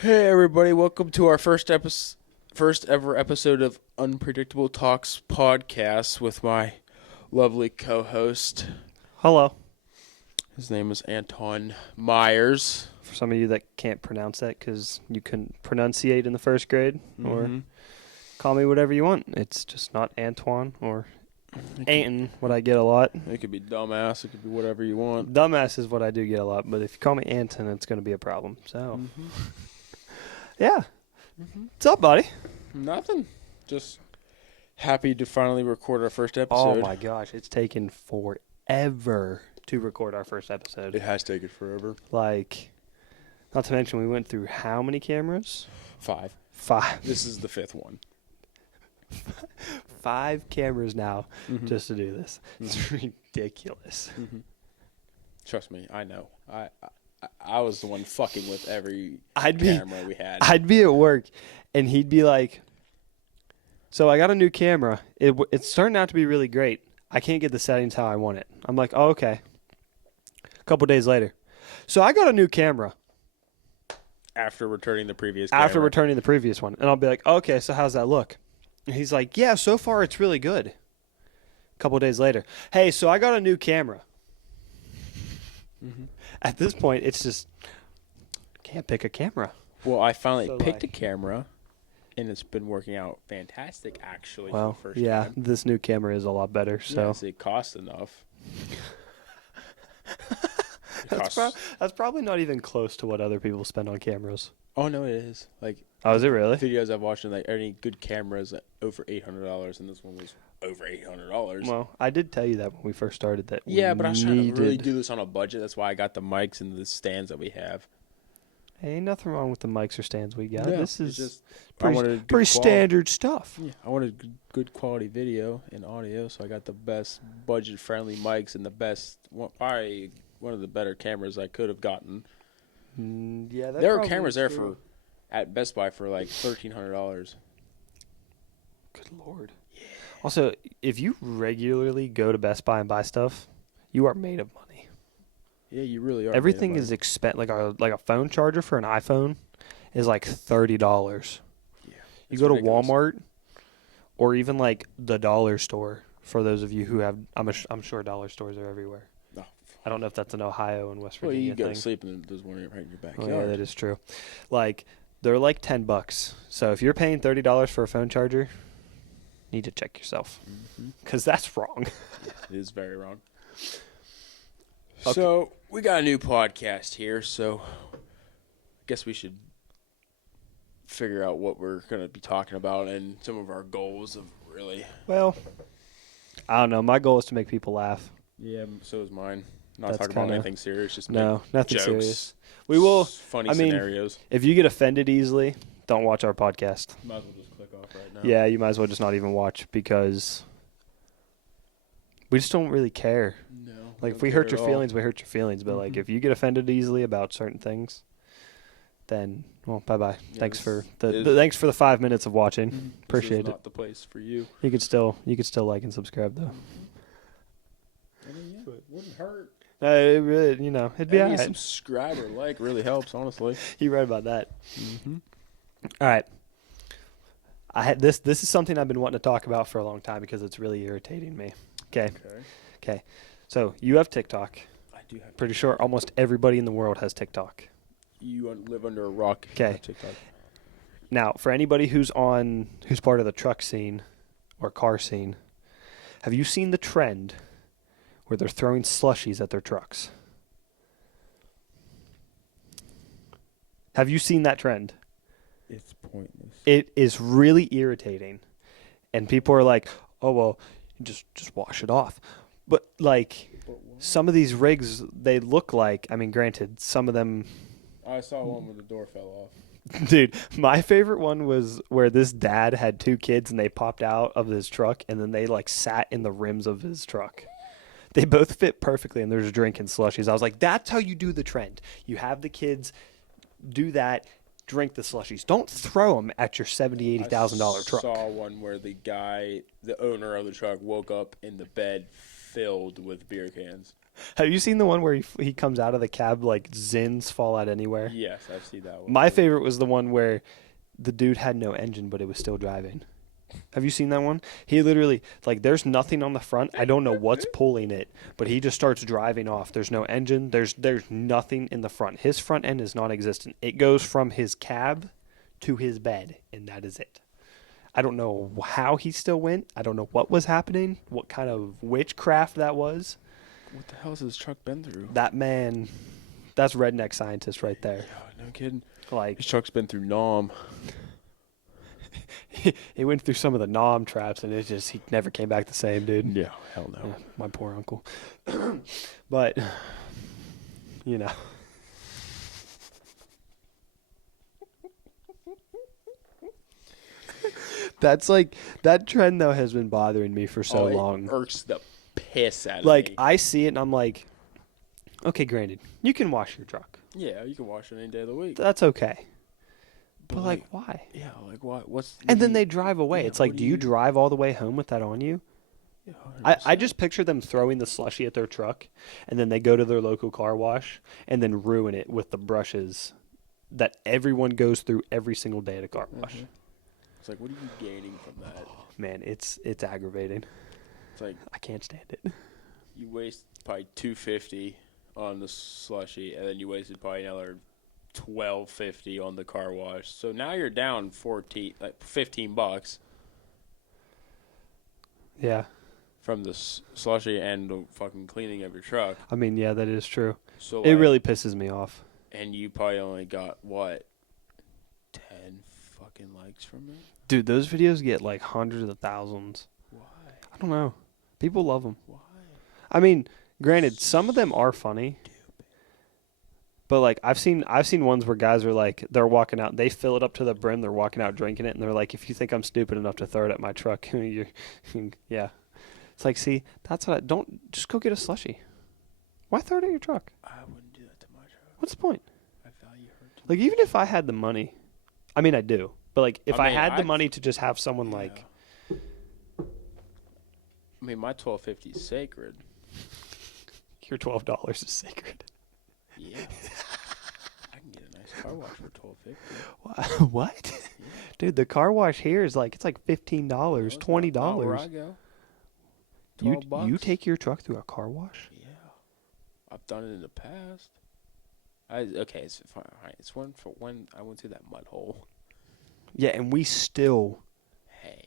Hey everybody, welcome to our first ever episode of Unpredictable Talks podcast with my lovely co-host. Hello. His name is Anton Myers. For some of you that can't pronounce that because you couldn't pronunciate in the first grade, or call me whatever you want. It's just not Antoine or Anton, what I get a lot. It could be dumbass, it could be whatever you want. Dumbass is what I do get a lot, but if you call me Anton, it's going to be a problem. So, yeah. What's up, buddy? Nothing. Just happy to finally record our first Oh episode. my gosh, it's taken forever to record our first episode. It has taken forever. Like, not to mention we went through how many cameras? 5. 5. This is the 5th one. 5 cameras now Mhm. just to do this. It's ridiculous. Trust me, I know. I was the one fucking with every I'd be camera we had. at work, and he'd be like, "So I got a new camera. It's starting out to be really great. I can't get the settings how I want it." I'm like, "Oh, okay." A couple days later, so I got a new camera After returning the previous after camera. returning the previous one, and I'll be like, "Okay, so how's that look?" And he's like, "Yeah, so far it's really good." A couple days later, "Hey, so I got a new camera." At this point, it's just can't pick a camera. Well, I finally So, picked a like- camera, and it's been working out fantastic, actually, Well, for the first yeah, time. this new camera is a lot better. So Yes, it costs enough. It costs- that's probably not even close to what other people spend on cameras. Oh, no, it is. Like, Oh, is it really? videos I've watched, like, any good cameras over $800, and this one was over $800. Well, I did tell you that when we first started that. Yeah, we but I was trying to really needed- do this on a budget. That's why I got the mics and the stands that we have. Ain't nothing wrong with the mics or stands we got. Yeah, This it's is just I pretty, wanted good pretty quality. standard stuff. Yeah, I wanted good quality video and audio, so I got the best budget-friendly mics and the best, probably one of the better cameras I could have gotten. Yeah, There were cameras there at Best Buy for like $1,300. Good lord. Also, if you regularly go to Best Buy and buy stuff, you are made of money. Yeah, you really are. Everything is like a phone charger for an iPhone is like $30. Yeah, You it's go to ridiculous. Walmart or even like the dollar store. For those of you who have, I'm sure dollar stores are everywhere. Oh, I don't know if that's an Ohio and West well, Virginia you go thing. to sleep and there's one right in your Oh, backyard. yeah, that is true. Like they're like $10. So if you're paying $30 for a phone charger, you need to check yourself because that's wrong. It is very wrong. Okay. So we got a new podcast here, so I guess we should figure out what we're going to be talking about and some of our goals of really. Well, I don't know. My goal is to make people laugh. Yeah, so is mine. Not That's talking about kinda- anything serious, just No, make nothing jokes, serious. We will. funny I mean, scenarios. If you get offended easily, don't watch our podcast. Might as well just click off right now. Yeah, you might as well just not even watch because we just don't really care. No. Like, don't if we care hurt at your all. feelings, we hurt your feelings. But, like, Mhm. if you get offended easily about certain things, then, well, bye-bye. Yeah, Thanks this for is- thanks for the 5 minutes of watching. This Appreciate is it. not the place for you. You could still like and subscribe, though. I mean, yeah, it wouldn't hurt. It really, it'd be all Any right. subscribe or like really helps, honestly. You're right about that. Mm-hmm. All right. I had this is something I've been wanting to talk about for a long time because it's really irritating me. Okay. Okay. So, you have TikTok. I do have. Pretty sure almost everybody in the world has TikTok. You live under a rock. if you 'Kay. have TikTok. Now, for anybody who's part of the truck scene or car scene, have you seen the trend where they're throwing slushies at their trucks? Have you seen that trend? It's pointless. It is really irritating. And people are like, "Oh, well, just wash it off." But like some of these rigs, they look like, I mean, granted, some of them I saw one where the door fell off. Dude, my favorite one was where this dad had 2 kids and they popped out of his truck and then they like sat in the rims of his truck. They both fit perfectly and they're just drinking slushies. I was like, that's how you do the trend. You have the kids do that, drink the slushies. Don't throw them at your $70,000, $80,000 truck. I saw one where the owner of the truck, woke up in the bed filled with beer cans. Have you seen the one where he comes out of the cab like Zins fall out anywhere? Yes, I've seen that one. My favorite was the one where the dude had no engine, but it was still driving. Have you seen that one? He literally, like, there's nothing on the front. I don't know what's pulling it, but he just starts driving off. There's no engine. There's nothing in the front. His front end is non-existent. It goes from his cab to his bed, and that is it. I don't know how he still went. I don't know what was happening, what kind of witchcraft that was. What the hell has this truck been through? That man, that's redneck scientist right there. Yeah, no kidding. Like, His truck's been through Nom. he went through some of the nom traps, and he never came back the same, dude. Yeah, hell no. Yeah, my poor uncle. But, you know. That's like, that trend, though, has been bothering me for so long. It irks the piss out of Like, me. I see it, and I'm like, okay, granted, you can wash your truck. Yeah, you can wash it any day of the week. That's okay. But, like, why? Yeah, like what? And then they drive away. yeah, It's like, what do do you you- drive all the way home with that on you? Yeah, I just picture them throwing the slushy at their truck, and then they go to their local car wash and then ruin it with the brushes that everyone goes through every single day at a car wash. It's like, what are you gaining from that? Man, it's aggravating. It's like I can't stand it. you waste probably $250 on the slushy, and then you wasted probably another $12.50 on the car wash. So now you're down $15 Yeah. from the slushy and the fucking cleaning of your truck. I mean, yeah, that is true. So It like, really pisses me off. and you probably only got what 10 fucking likes from it. Dude, those videos get like hundreds of thousands. Why? I don't know. People love them. Why? I mean, granted, some of them are funny. But like I've seen ones where guys are like they're walking out, they fill it up to the brim, they're walking out drinking it, and they're like, if you think I'm stupid enough to throw it at my truck, you're, yeah. It's like, see, that's what don't just go get a slushie. Why throw it at your truck? I wouldn't do that to my truck. What's the point? I value her too Like even if I had the money, I mean I do, but like if I mean, had the I'd- money to just have someone Yeah. like, I mean, my $12.50 is sacred. your $12 is sacred. Yeah. I can get a nice car wash for $12.50. What? Dude, the car wash here is like it's like $15, No, it's not. $20. Not where I go. You $12. take your truck through a car wash? Yeah, I've done it in the past. Okay, it's fine. All right, it's one for when I went through that mud hole. Yeah, and we still Hey,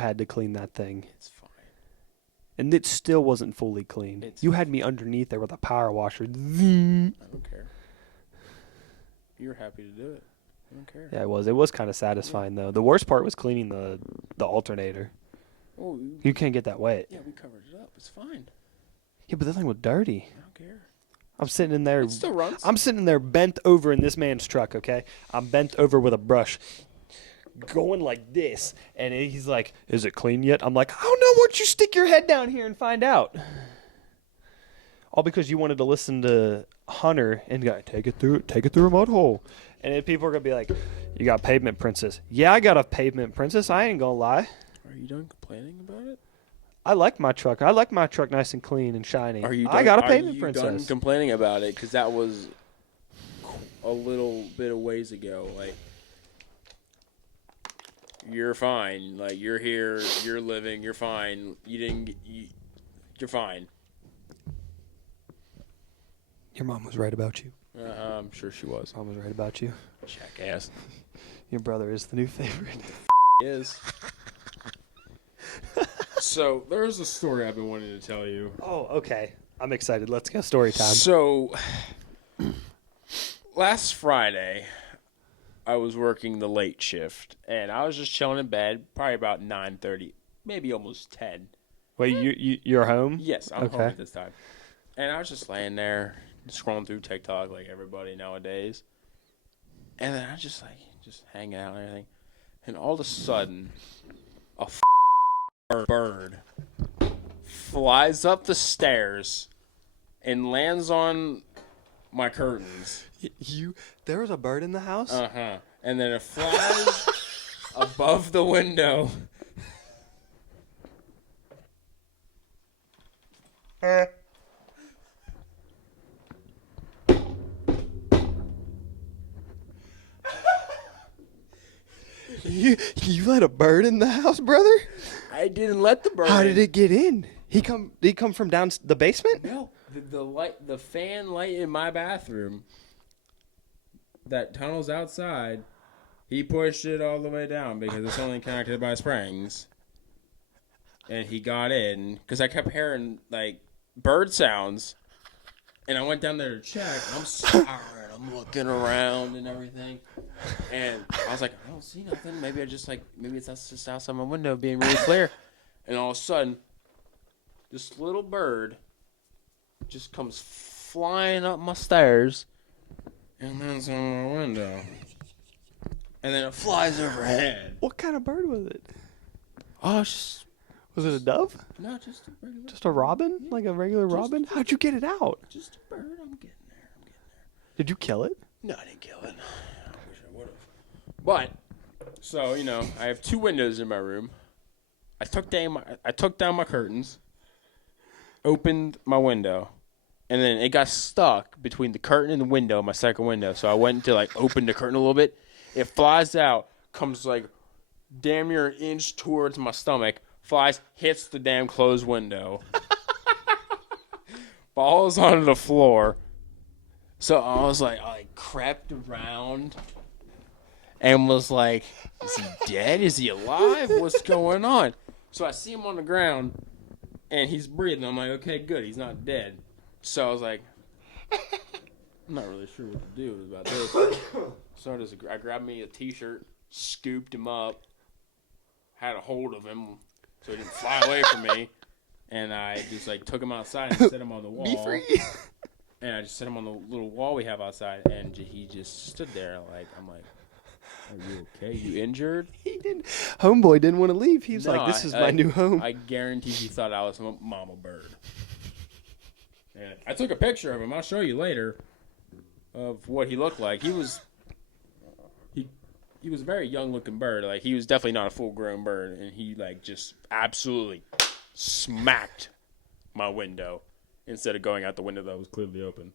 had to clean that thing. it's fine. And it still wasn't fully clean. It's You had me underneath there with a power washer. I don't care. You're happy to do it. I don't care. Yeah, it was. It was kind of satisfying though. The worst part was cleaning the alternator. Oh, You can't get that wet. yeah, we covered it up. It's fine. Yeah, but that thing was dirty. I don't care. I'm sitting in there. It still runs. I'm sitting there bent over in this man's truck, okay? I'm bent over with a brush, going like this. And he's like, is it clean yet? I'm like, I don't know. Why don't you stick your head down here and find out? All because you wanted to listen to Hunter and go, take it through a mud hole. And then people are going to be like, you got Pavement Princess. Yeah, I got a Pavement Princess. I ain't going to lie. Are you done complaining about it? I like my truck. I like my truck nice and clean and shiny. Are you? I got a are Pavement you Princess. done complaining about it? Because that was a little bit of ways ago. Like, you're fine. Like, you're here. You're living. You're fine. You're fine. Your mom was right about you. I'm sure she was. Mom was right about you. Jackass. Your brother is the new favorite. Is. So there's a story I've been wanting to tell you. Oh, okay. I'm excited. Let's go story time. So last Friday, I was working the late shift, and I was just chilling in bed, probably about 9:30, maybe almost 10. Wait, you're home? Yes, I'm home Okay. at this time. And I was just laying there, scrolling through TikTok like everybody nowadays. And then I just hanging out and everything. And all of a sudden, a bird flies up the stairs and lands on my curtains. There was a bird in the house? Uh-huh. And then it flies above the window. You let a bird in the house, brother? I didn't let the bird. How in. did it get in? Did he come from down the basement? No, the fan light in my bathroom that tunnels outside. He pushed it all the way down because it's only connected by springs, and he got in because I kept hearing like bird sounds, and I went down there to check. I'm sorry, I'm looking around and everything, and I was like, I don't see nothing. Maybe it's just outside my window being really clear, and all of a sudden, this little bird just comes flying up my stairs and then it's on my window. And then it flies overhead. What kind of bird was it? Oh, it's Was it a dove? no, just a regular. Just a robin? Like a regular robin? How'd you get it out? Just a bird. I'm getting there. Did you kill it? No, I didn't kill it. I wish I would have. But, so, I have 2 windows in my room. I took down my curtains, opened my window, and then it got stuck between the curtain and the window, my second window. So I went to open the curtain a little bit. It flies out, comes damn near an inch towards my stomach, flies, hits the damn closed window, falls onto the floor. So I was I crept around and was like, is he dead? Is he alive? What's going on? So I see him on the ground and he's breathing. I'm like, okay, good. He's not dead. So I was like, I'm not really sure what to do about this. So I grabbed me a t-shirt, scooped him up, had a hold of him so he didn't fly away from me. And I just took him outside and set him on the wall. Be free. And I just set him on the little wall we have outside, and he just stood there. I'm like, are you okay? You injured? He didn't. Homeboy didn't want to leave. He was No, like, "This is my new home." I guarantee he thought I was a mama bird. And I took a picture of him. I'll show you later of what he looked like. He was a very young looking bird. He was definitely not a full grown bird, and he just absolutely smacked my window instead of going out the window that was clearly open.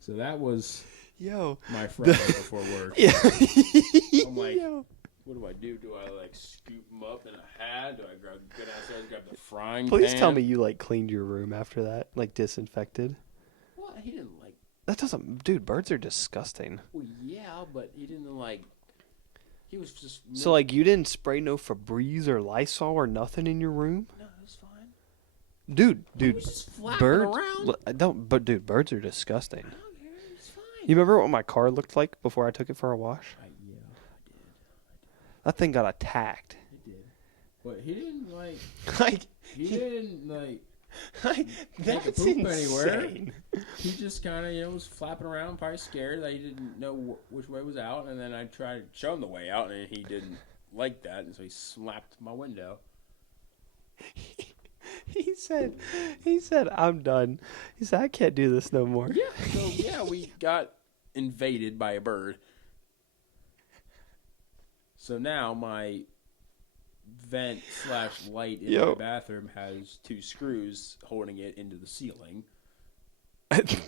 So that was my Friday before work. Yeah. I'm like, Yo. what do? Do I scoop him up in a hat? Do I go downstairs and grab the frying Please pan? tell me you cleaned your room after that, disinfected. Well, he didn't That doesn't, dude. Birds are disgusting. Well, yeah, but he didn't He was just. So you didn't spray no Febreze or Lysol or nothing in your room, No, it was fine. dude. He was just flapping Birds. around. But dude, birds are disgusting. I don't care. It's fine. You remember what my car looked like before I took it for a wash? Yeah, I did. That thing got attacked. He did. But he didn't Like, He didn't like take a that's poop insane. anywhere. He just kind of was flapping around, probably scared that he didn't know which way was out. And then I tried to show him the way out, and he didn't like that, and so he slapped my window. He said, "I'm done." He said, "I can't do this no more." Yeah. So yeah, we got invaded by a bird. So now my vent / light in my bathroom has 2 screws holding it into the ceiling.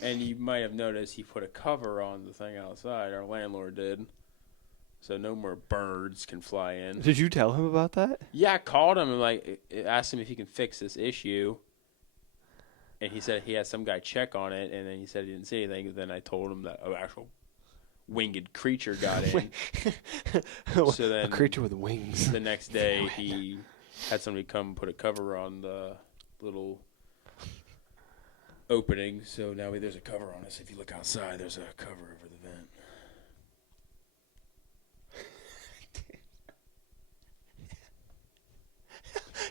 And you might have noticed he put a cover on the thing outside. Our landlord did. So no more birds can fly in. Did you tell him about that? Yeah, I called him and asked him if he can fix this issue. And he said he had some guy check on it, and then he said he didn't see anything. And then I told him that an actual winged creature got in. So then a creature with wings. The next day he had somebody come put a cover on the little opening. So now there's a cover on us. If you look outside, there's a cover over the vent.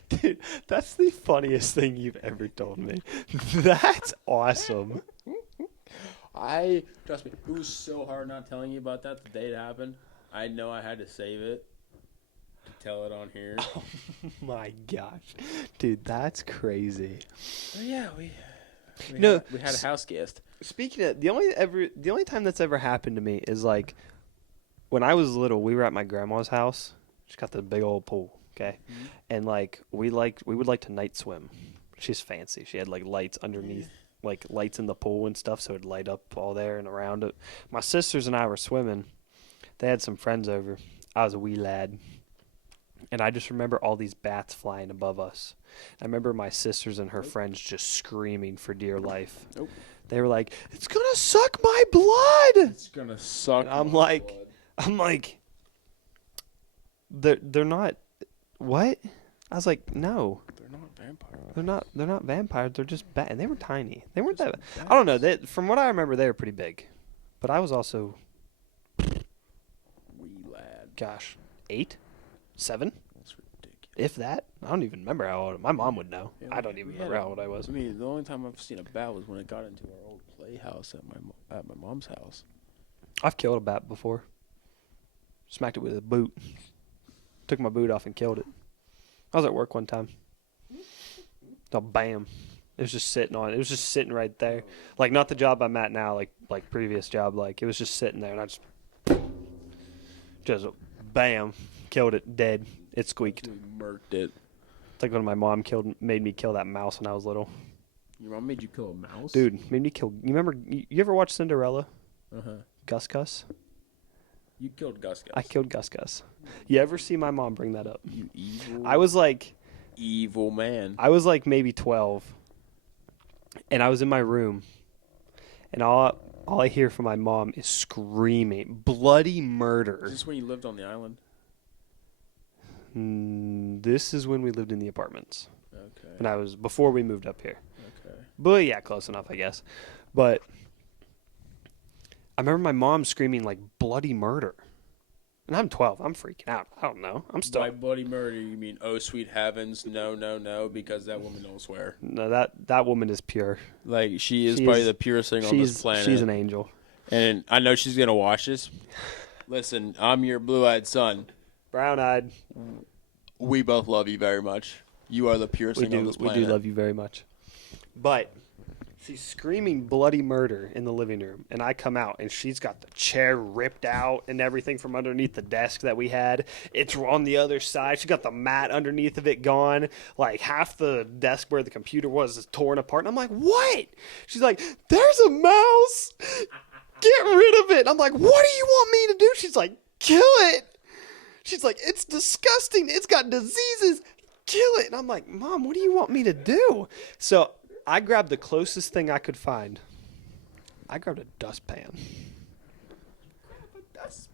Dude, that's the funniest thing you've ever told me. That's awesome. Trust me, it was so hard not telling you about that the day it happened. I know I had to save it to tell it on here. Oh my gosh. Dude, that's crazy. But yeah, we had a house guest. Speaking of, the only time that's ever happened to me is when I was little, we were at my grandma's house. She's got the big old pool. Okay, and like we would like to night swim. She's fancy. She had like lights underneath, like lights in the pool and stuff, so it'd light up all there and around it. My sisters and I were swimming. They had some friends over. I was a wee lad. And I just remember all these bats flying above us. I remember my sisters and her friends just screaming for dear life. Nope. They were like, "It's gonna suck my blood!" It's gonna suck. And I'm my like, blood. they're not. What? I was like, no, They're not vampires. they're not vampires. They're just bat. And they were tiny. They weren't Just that. I don't know. From what I remember, they were pretty big. But I was also, Wee lad. gosh, 8, 7, That's ridiculous. if that. I don't even remember how old. My mom would know. Yeah, I don't even we had remember how old I was. I mean, the only time I've seen a bat was when it got into our old playhouse at my mom's house. I've killed a bat before. Smacked it with a boot. Took my boot off and killed it. I was at work one time. Oh, bam! It was just sitting on. It was just sitting right there. Like not the job I'm at now. Like previous job. Like it was just sitting there, and I just bam, killed it dead. It squeaked. We murked it. It's like when my mom made me kill that mouse when I was little. Your mom made you kill a mouse? Dude, made me kill. You remember? You ever watch Cinderella? Uh-huh. Gus Gus. You killed Gus Gus. I killed Gus Gus. You ever see my mom bring that up? You evil. I was like man. maybe 12, and I was in my room, and all I hear from my mom is screaming, bloody murder. Is this when you lived on the island? This is when we lived in the apartments, Okay. and I was before we moved up here. Okay. But yeah, close enough, I guess. But I remember my mom screaming like bloody murder. And I'm 12. I'm freaking out. I don't know. I'm still. By bloody murder, you mean oh sweet heavens, no, because that woman don't swear. No, that woman is pure. Like she is She probably is- the purest thing on this planet. She's an angel. And I know she's gonna watch this. Listen, I'm your blue-eyed son. Brown-eyed. We both love you very much. You are the purest thing on this We planet. do love you very much. But she's screaming bloody murder in the living room, and I come out, and she's got the chair ripped out and everything from underneath the desk that we had. It's on the other side. She got the mat underneath of it gone. Like half the desk where the computer was is torn apart. And I'm like, what? She's like, there's a mouse. Get rid of it. And I'm like, what do you want me to do? She's like, kill it. She's like, it's disgusting. It's got diseases. Kill it. And I'm like, Mom, what do you want me to do? So I grabbed the closest thing I could find. I grabbed a dustpan.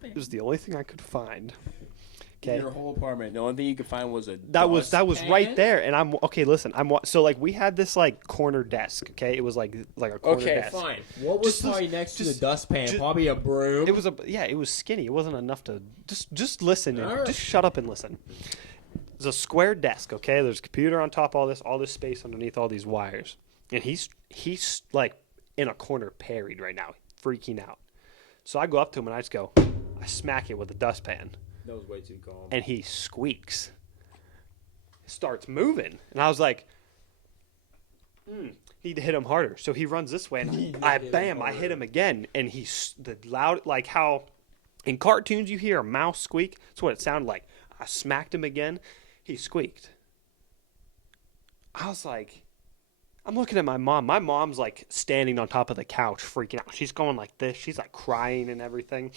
It was the only thing I could find. Okay. Your whole apartment. The only thing you could find was a That was right dustpan? there, and I'm okay. Listen, so like we had this like corner desk. Okay, it was like a corner Okay, desk. fine. What was Just- probably next to the just- dustpan? just- Probably a broom. It was it was skinny. It wasn't enough to just listen. And, Alright. just shut up and listen. It's a square desk. Okay, there's a computer on top of all this space underneath all these wires, and he's like in a corner, parried right now, freaking out. So I go up to him and I just go, I smack it with a dustpan, That was way too calm. and he squeaks, starts moving, and I was like, need to hit him harder. So he runs this way, and I hit him again, and the loud, like how in cartoons you hear a mouse squeak. That's what it sounded like. I smacked him again. He squeaked. I was like, I'm looking at my mom. My mom's like standing on top of the couch, freaking out. She's going like this. She's like crying and everything,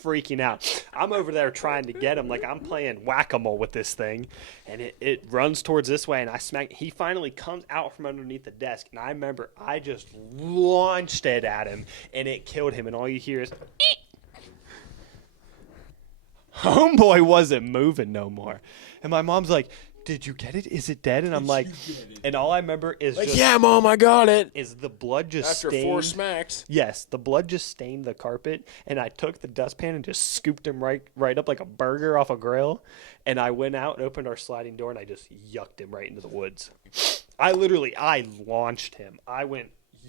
freaking out. I'm over there trying to get him. Like I'm playing whack-a-mole with this thing, and it runs towards this way, and I smack. He finally comes out from underneath the desk, and I remember I just launched it at him, and it killed him. And all you hear is, homeboy wasn't moving no more. And my mom's like, did you get it? Is it dead? And I'm like, and all I remember is Like, just, yeah, Mom, I got it. is the blood just After stained. 4 smacks. Yes, the blood just stained the carpet, and I took the dustpan and just scooped him right up like a burger off a grill. And I went out and opened our sliding door, and I just yucked him right into the woods. I launched him. I went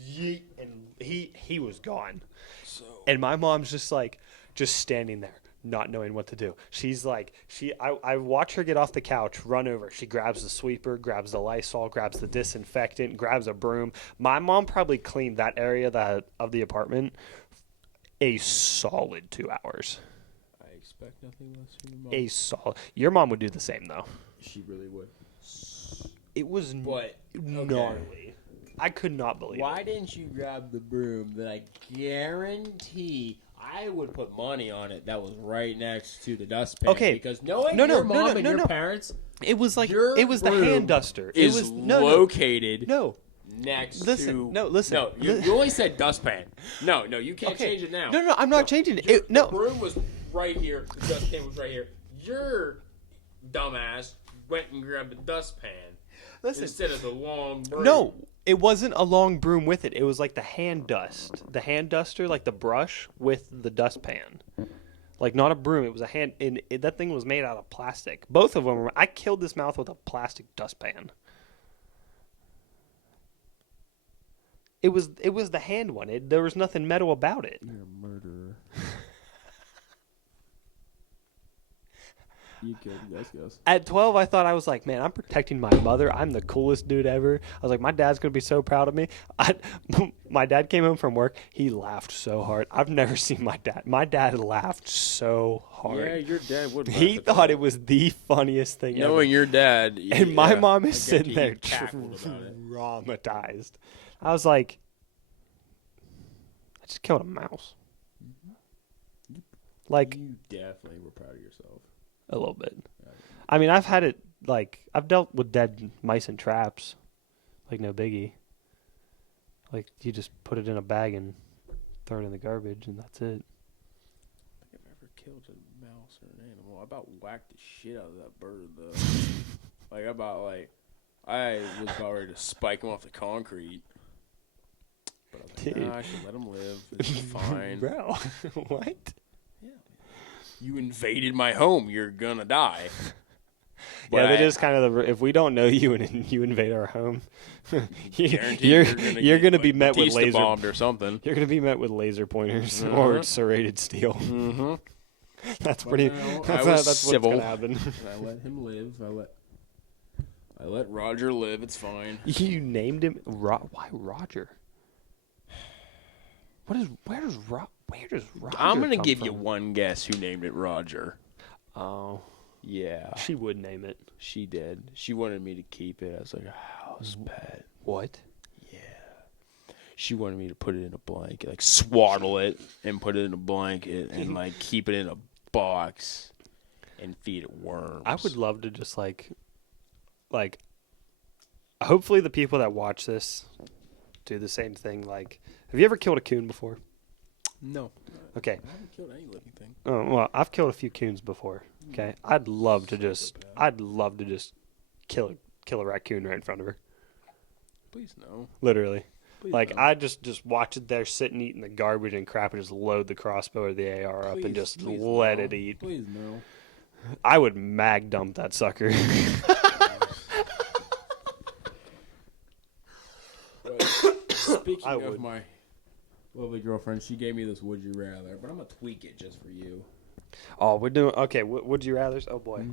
yeet, and he was gone. And my mom's just standing there, not knowing what to do. She's like, I watch her get off the couch, run over. She grabs the sweeper, grabs the Lysol, grabs the disinfectant, grabs a broom. My mom probably cleaned that area of the apartment a solid 2 hours. I expect nothing less from your mom. A solid. Your mom would do the same though. She really would. It was But gnarly. I could not believe why it. didn't you grab the broom that I guarantee I would put money on it that was right next to the dustpan? Okay. Because knowing No, no, your no, mom no, and no, your no. parents It was like Your it was the broom hand duster. is It was no, located no. next Listen, to... no, listen. No, you only said dustpan. No, you can't Okay. change it now. No, I'm not changing it. The No. broom was right here. The dustpan was right here. Your dumbass went and grabbed the dustpan Listen. instead of the long broom. No, it wasn't a long broom with it. It was like the hand duster, like the brush with the dustpan. Like not a broom. It was a hand. And that thing was made out of plastic. Both of them were. I killed this mouth with a plastic dustpan. It was the hand one. There was nothing metal about it. You're a murderer. You killed Gus. At 12, I thought I was like, man, I'm protecting my mother. I'm the coolest dude ever. I was like, my dad's going to be so proud of me. My dad came home from work. He laughed so hard. I've never seen my dad. My dad laughed so hard. Yeah, your dad would. He laugh at thought that. it was the funniest thing ever. Knowing your dad, And my yeah, mom I is bet sitting you there he cackled about it. traumatized. I was like, I just killed a mouse. Like, You definitely were proud of yourself. a little bit. I mean, I've had it, like, I've dealt with dead mice and traps. Like, no biggie. Like, you just put it in a bag and throw it in the garbage, and that's it. I think I've ever killed a mouse or an animal. I about whacked the shit out of that bird, though. I was about ready to spike him off the concrete. But I was like, Dude. nah, I should let him live. It's fine. Bro, what? Yeah. You invaded my home. You're gonna die. Yeah, that I- is kind of the. If we don't know you and you invade our home, guarantee you're get, gonna be like, met with Batista laser. bombed or something. You're gonna be met with laser pointers or Uh-huh. serrated steel. Mm-hmm. That's But pretty. no, That's, I was that's civil. what's gonna happen. And I let him live. I let Roger live. It's fine. You named him. Why Roger? Where does Roger? I'm gonna come give you from? one guess who named it Roger. Oh, Yeah, she would name it. she did. She wanted me to keep it as like a house pet. What? She wanted me to put it in a blanket, like swaddle it and put it in a blanket and like keep it in a box and feed it worms. I would love to just like. Hopefully, the people that watch this do the same thing. Like, have you ever killed a coon before? No. Okay. I haven't killed any living thing. Oh, well, I've killed a few coons before. Okay, I'd love to just kill a raccoon right in front of her. Please no. Literally, Please like no. I just watch it there sitting eating the garbage and crap and just load the crossbow or the AR up and Please- just please let no. it eat. Please no. I would mag dump that sucker. But speaking I of would. my lovely girlfriend, she gave me this would you rather, but I'm gonna tweak it just for you. Oh, we're doing okay. Would you rather? Oh boy.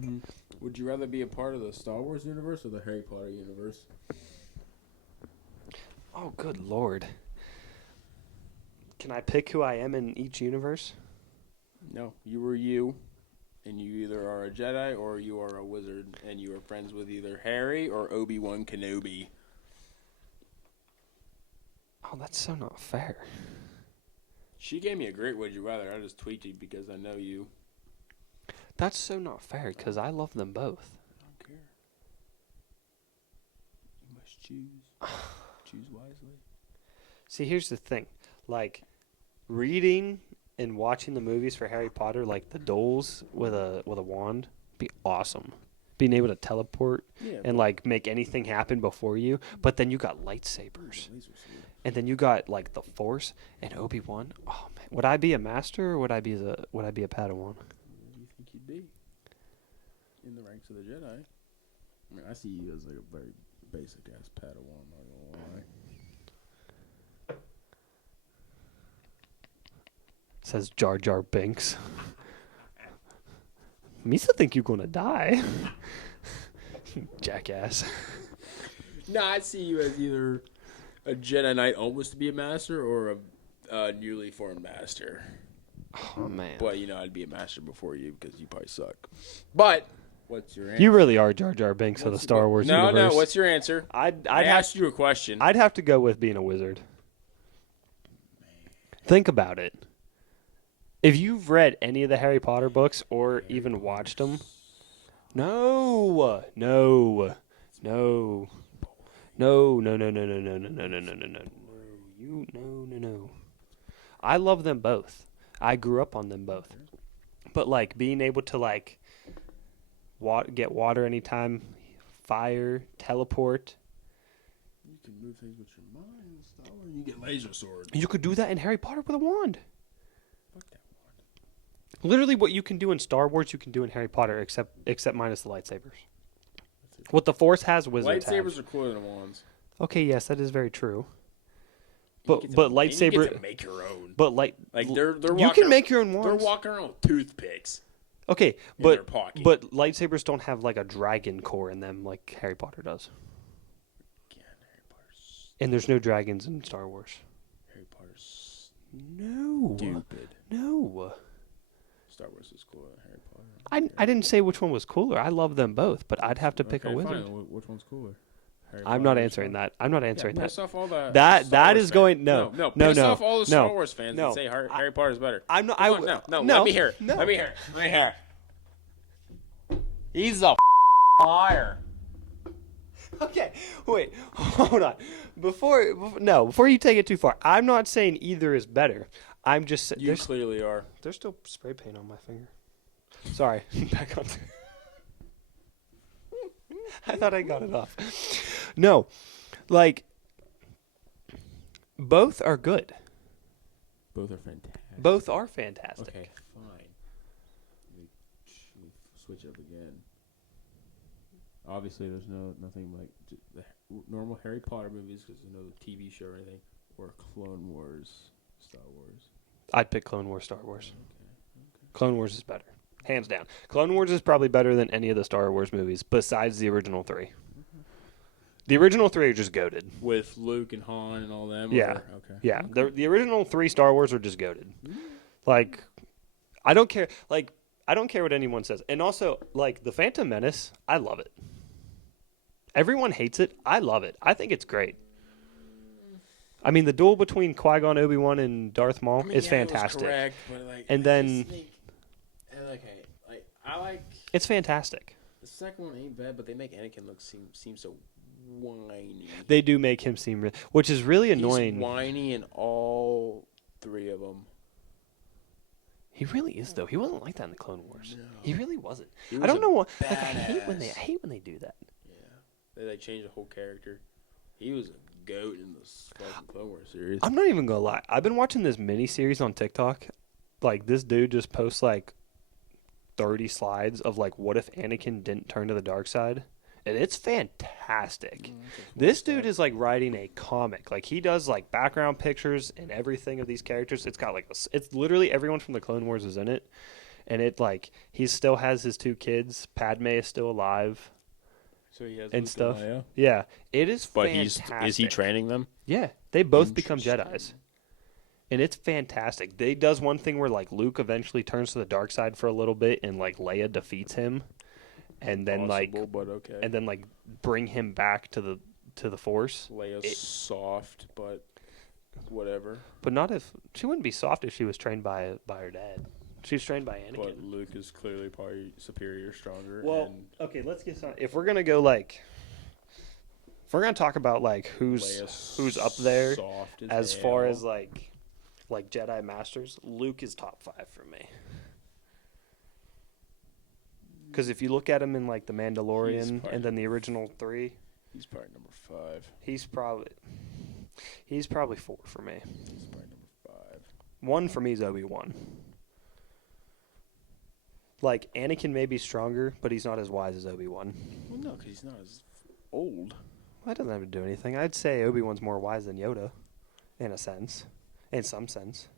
Would you rather be a part of the Star Wars universe or the Harry Potter universe? Oh, good lord. Can I pick who I am in each universe? No, you were you, and you either are a Jedi or you are a wizard, and you are friends with either Harry or Obi-Wan Kenobi. Oh, that's so not fair. She gave me a great would you rather. I just tweaked it because I know you. That's so not fair because I love them both. I don't care. You must choose. Choose wisely. See, here's the thing. Like, reading and watching the movies for Harry Potter, like the duels with a wand, be awesome. Being able to teleport Yeah. and like make anything happen before you. But then you got lightsabers, and then you got like the Force and Obi-Wan. Oh man, would I be a master or would I be a Padawan? What do you think you'd be in the ranks of the Jedi? I mean, I see you as like a very basic ass Padawan. Not gonna lie. Says Jar Jar Binks. Misa think you're gonna die. Jackass. No, I see you as either a Jedi Knight almost to be a master or a newly formed master. Oh man. But I'd be a master before you because you probably suck. But what's your answer? You really are Jar Jar Binks of the Star Wars universe. No. What's your answer? I asked you a question. I'd have to go with being a wizard. Think about it. If you've read any of the Harry Potter books or even watched them, no. I love them both. I grew up on them both. But like being able to like get water anytime, fire, teleport. You can move things with your mind and stuff. You get laser sword. You could do that in Harry Potter with a wand. Fuck that wand. Literally, what you can do in Star Wars, you can do in Harry Potter, except minus the lightsabers. What the Force has, wizards have. Lightsabers are cooler than wands. Okay, yes, that is very true. You But get to lightsaber, make your own. but Like they're you can make your own wands. They're walking around with toothpicks. Okay, in their but pocket. but lightsabers don't have like a dragon core in them like Harry Potter does. Again, Harry Potter's And there's no dragons in Star Wars. Harry Potter's No. stupid. No. Star Wars is cooler than Harry Potter. I didn't say which one was cooler. I love them both, but I'd have to pick a wizard. Fine. Which one's cooler? Harry I'm Potter not or answering Star- that. I'm not answering Yeah, that. piss off all the That Star Wars is fans. going no. Piss off all the Star Wars fans no. and say Harry Potter's better. I'm not. Come on, no. Let me hear it. No. Let me hear it. Let me hear it. He's a liar. Okay, wait, hold on. Before you take it too far, I'm not saying either is better. I'm just You clearly are. there's still spray paint on my finger. Sorry, back on. I thought I got it off. No, like both are good. Both are fantastic. Both are fantastic. Okay, fine. We switch up again. Obviously, there's nothing like the normal Harry Potter movies because there's no TV show or anything, or Clone Wars, Star Wars. I'd pick Clone Wars, Star Wars. Clone Wars is better, hands down. Clone Wars is probably better than any of the Star Wars movies besides the original 3. The original 3 are just goated. With Luke and Han and all them? Yeah. Or, okay. Yeah, the original 3 Star Wars are just goated. Like, I don't care. Like, I don't care what anyone says. And also, like, the Phantom Menace, I love it. Everyone hates it. I love it. I think it's great. I mean, the duel between Qui-Gon, Obi-Wan, and Darth Maul is fantastic. It was correct, but like, And then- I like It's fantastic. the second one ain't bad, but they make Anakin seem so whiny. They do make him seem, which is really annoying. He's whiny in all 3 of them. He really is, though. He wasn't like that in the Clone Wars. No. He really wasn't. He I was don't a know what. Like, I hate when badass. they do that. Yeah, they change the whole character. He was a goat in the fucking Clone Wars series. I'm not even gonna lie. I've been watching this mini series on TikTok. Like, this dude just posts like 30 slides of like what if Anakin didn't turn to the dark side, and it's fantastic. This dude is like writing a comic. Like, he does like background pictures and everything of these characters. It's got like it's literally everyone from the Clone Wars is in it, and it like he still has his 2 kids. Padme is still alive. So he has And Luke stuff. Leia. Yeah, it is. But fantastic. is he training them? Yeah, they both become Interesting. Jedis. And it's fantastic. They does one thing where like Luke eventually turns to the dark side for a little bit, and like Leia defeats him, and then Possible, but okay. and then like bring him back to the Force. Leia's soft, but whatever. But not if she wouldn't be soft if she was trained by her dad. She was trained by Anakin. But Luke is clearly probably superior, stronger. Well, and okay, let's get some. If we're gonna go like, if we're gonna talk about like Leia's who's up there soft as far hell. as like Jedi Masters, Luke is top 5 for me. Because if you look at him in like the Mandalorian probably and then the original 3, he's probably number 5. he's probably 4 for me. He's probably number 5. 1 for me is Obi-Wan. Like, Anakin may be stronger, but he's not as wise as Obi-Wan. Well, no, because he's not as old. That doesn't have to do anything. I'd say Obi-Wan's more wise than Yoda, in a sense. In some sense.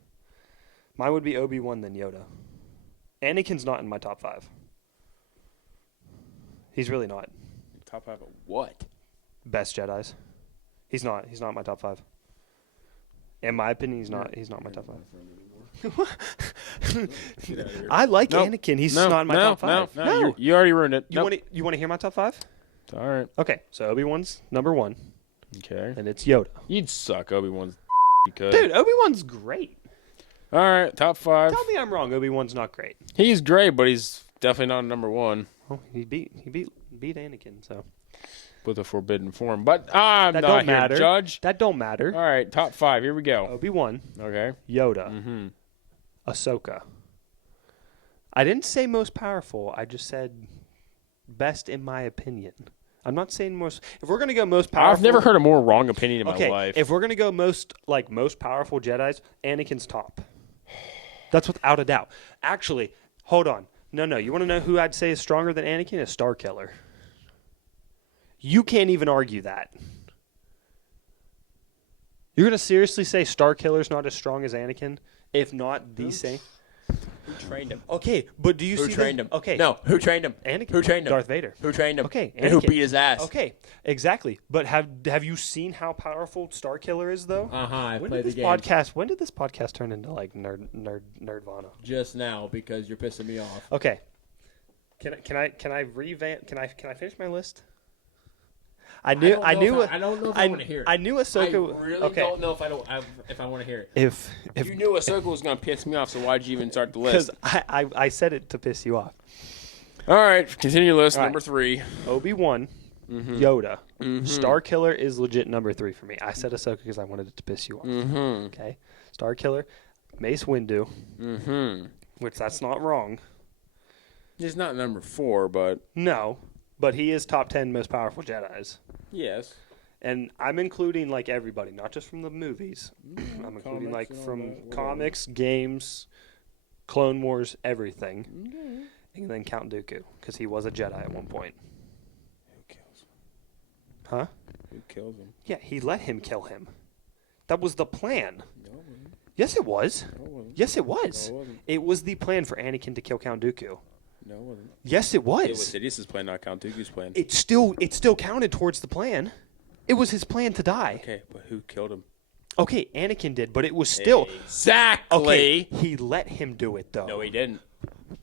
Mine would be Obi-Wan than Yoda. Anakin's not in my top 5. He's really not. Top 5 of what? Best Jedis. He's not in my top 5. In my opinion, he's not my top 5. Get outta here. I like Nope. Anakin. He's no, just not in my no, top 5. No, you already ruined it. You want to hear my top 5? All right. Okay, so Obi-Wan's number 1, Okay. and it's Yoda. You'd suck, Obi-Wan's. You could. Dude, Obi-Wan's great. All right, top 5. Tell me I'm wrong. Obi-Wan's not great. He's great, but he's definitely not number 1 Well, he beat Anakin, so with a forbidden form. But I'm that not don't here matter. to judge. That don't matter. All right, top 5. Here we go. Obi-Wan, Okay. Yoda, Mm-hmm. Ahsoka. I didn't say most powerful. I just said best in my opinion. I'm not saying most. If we're gonna go most powerful, I've never heard a more wrong opinion in okay, my life. if we're gonna go most powerful Jedi's, Anakin's top. That's without a doubt. Actually, hold on. No. You want to know who I'd say is stronger than Anakin? A Starkiller. You can't even argue that. You're gonna seriously say Starkiller's not as strong as Anakin? If not the same. Who trained him? Okay, but do you Who see trained the, him? Okay, No, who trained him? Anakin. Who trained him? Darth Vader. Who trained him? Okay, And who Anakin. beat his ass? Okay, exactly. But have you seen how powerful Starkiller is though? I When played did the this game podcast? When did this podcast turn into like nerdvana? just now because you're pissing me off. Okay. Can I revamp? Can I finish my list? I knew. I don't know if I want to hear it. I knew Ahsoka. I really okay. don't know if I want to hear it. If you knew Ahsoka was going to piss me off, so why'd you even start the because list? I said it to piss you off. All right, continue list. All right. Number 3. Obi-Wan, Yoda, Starkiller is legit number 3 for me. I said Ahsoka because I wanted it to piss you off. Mm-hmm. Okay, Starkiller, Mace Windu, Mm-hmm. which that's not wrong. He's not number 4, but No, but he is top 10 most powerful Jedi's. yes. And I'm including like everybody, not just from the movies. I'm including like Comics and all from that, whatever. comics, games, Clone Wars, everything. And then Count Dooku, because he was a Jedi at one point. Who kills him? Huh? Who kills him? Yeah, he let him kill him. That was the plan. No, it wasn't. Yes, it was. No, it wasn't. Yes, it was. No, it wasn't. It was the plan for Anakin to kill Count Dooku. No, it wasn't. Yes, it was. It was Sidious's plan, not Count Dooku's plan. It still counted towards the plan. It was his plan to die. Okay, but who killed him? Okay, Anakin did, but it was still Exactly. okay. He let him do it though. No, he didn't.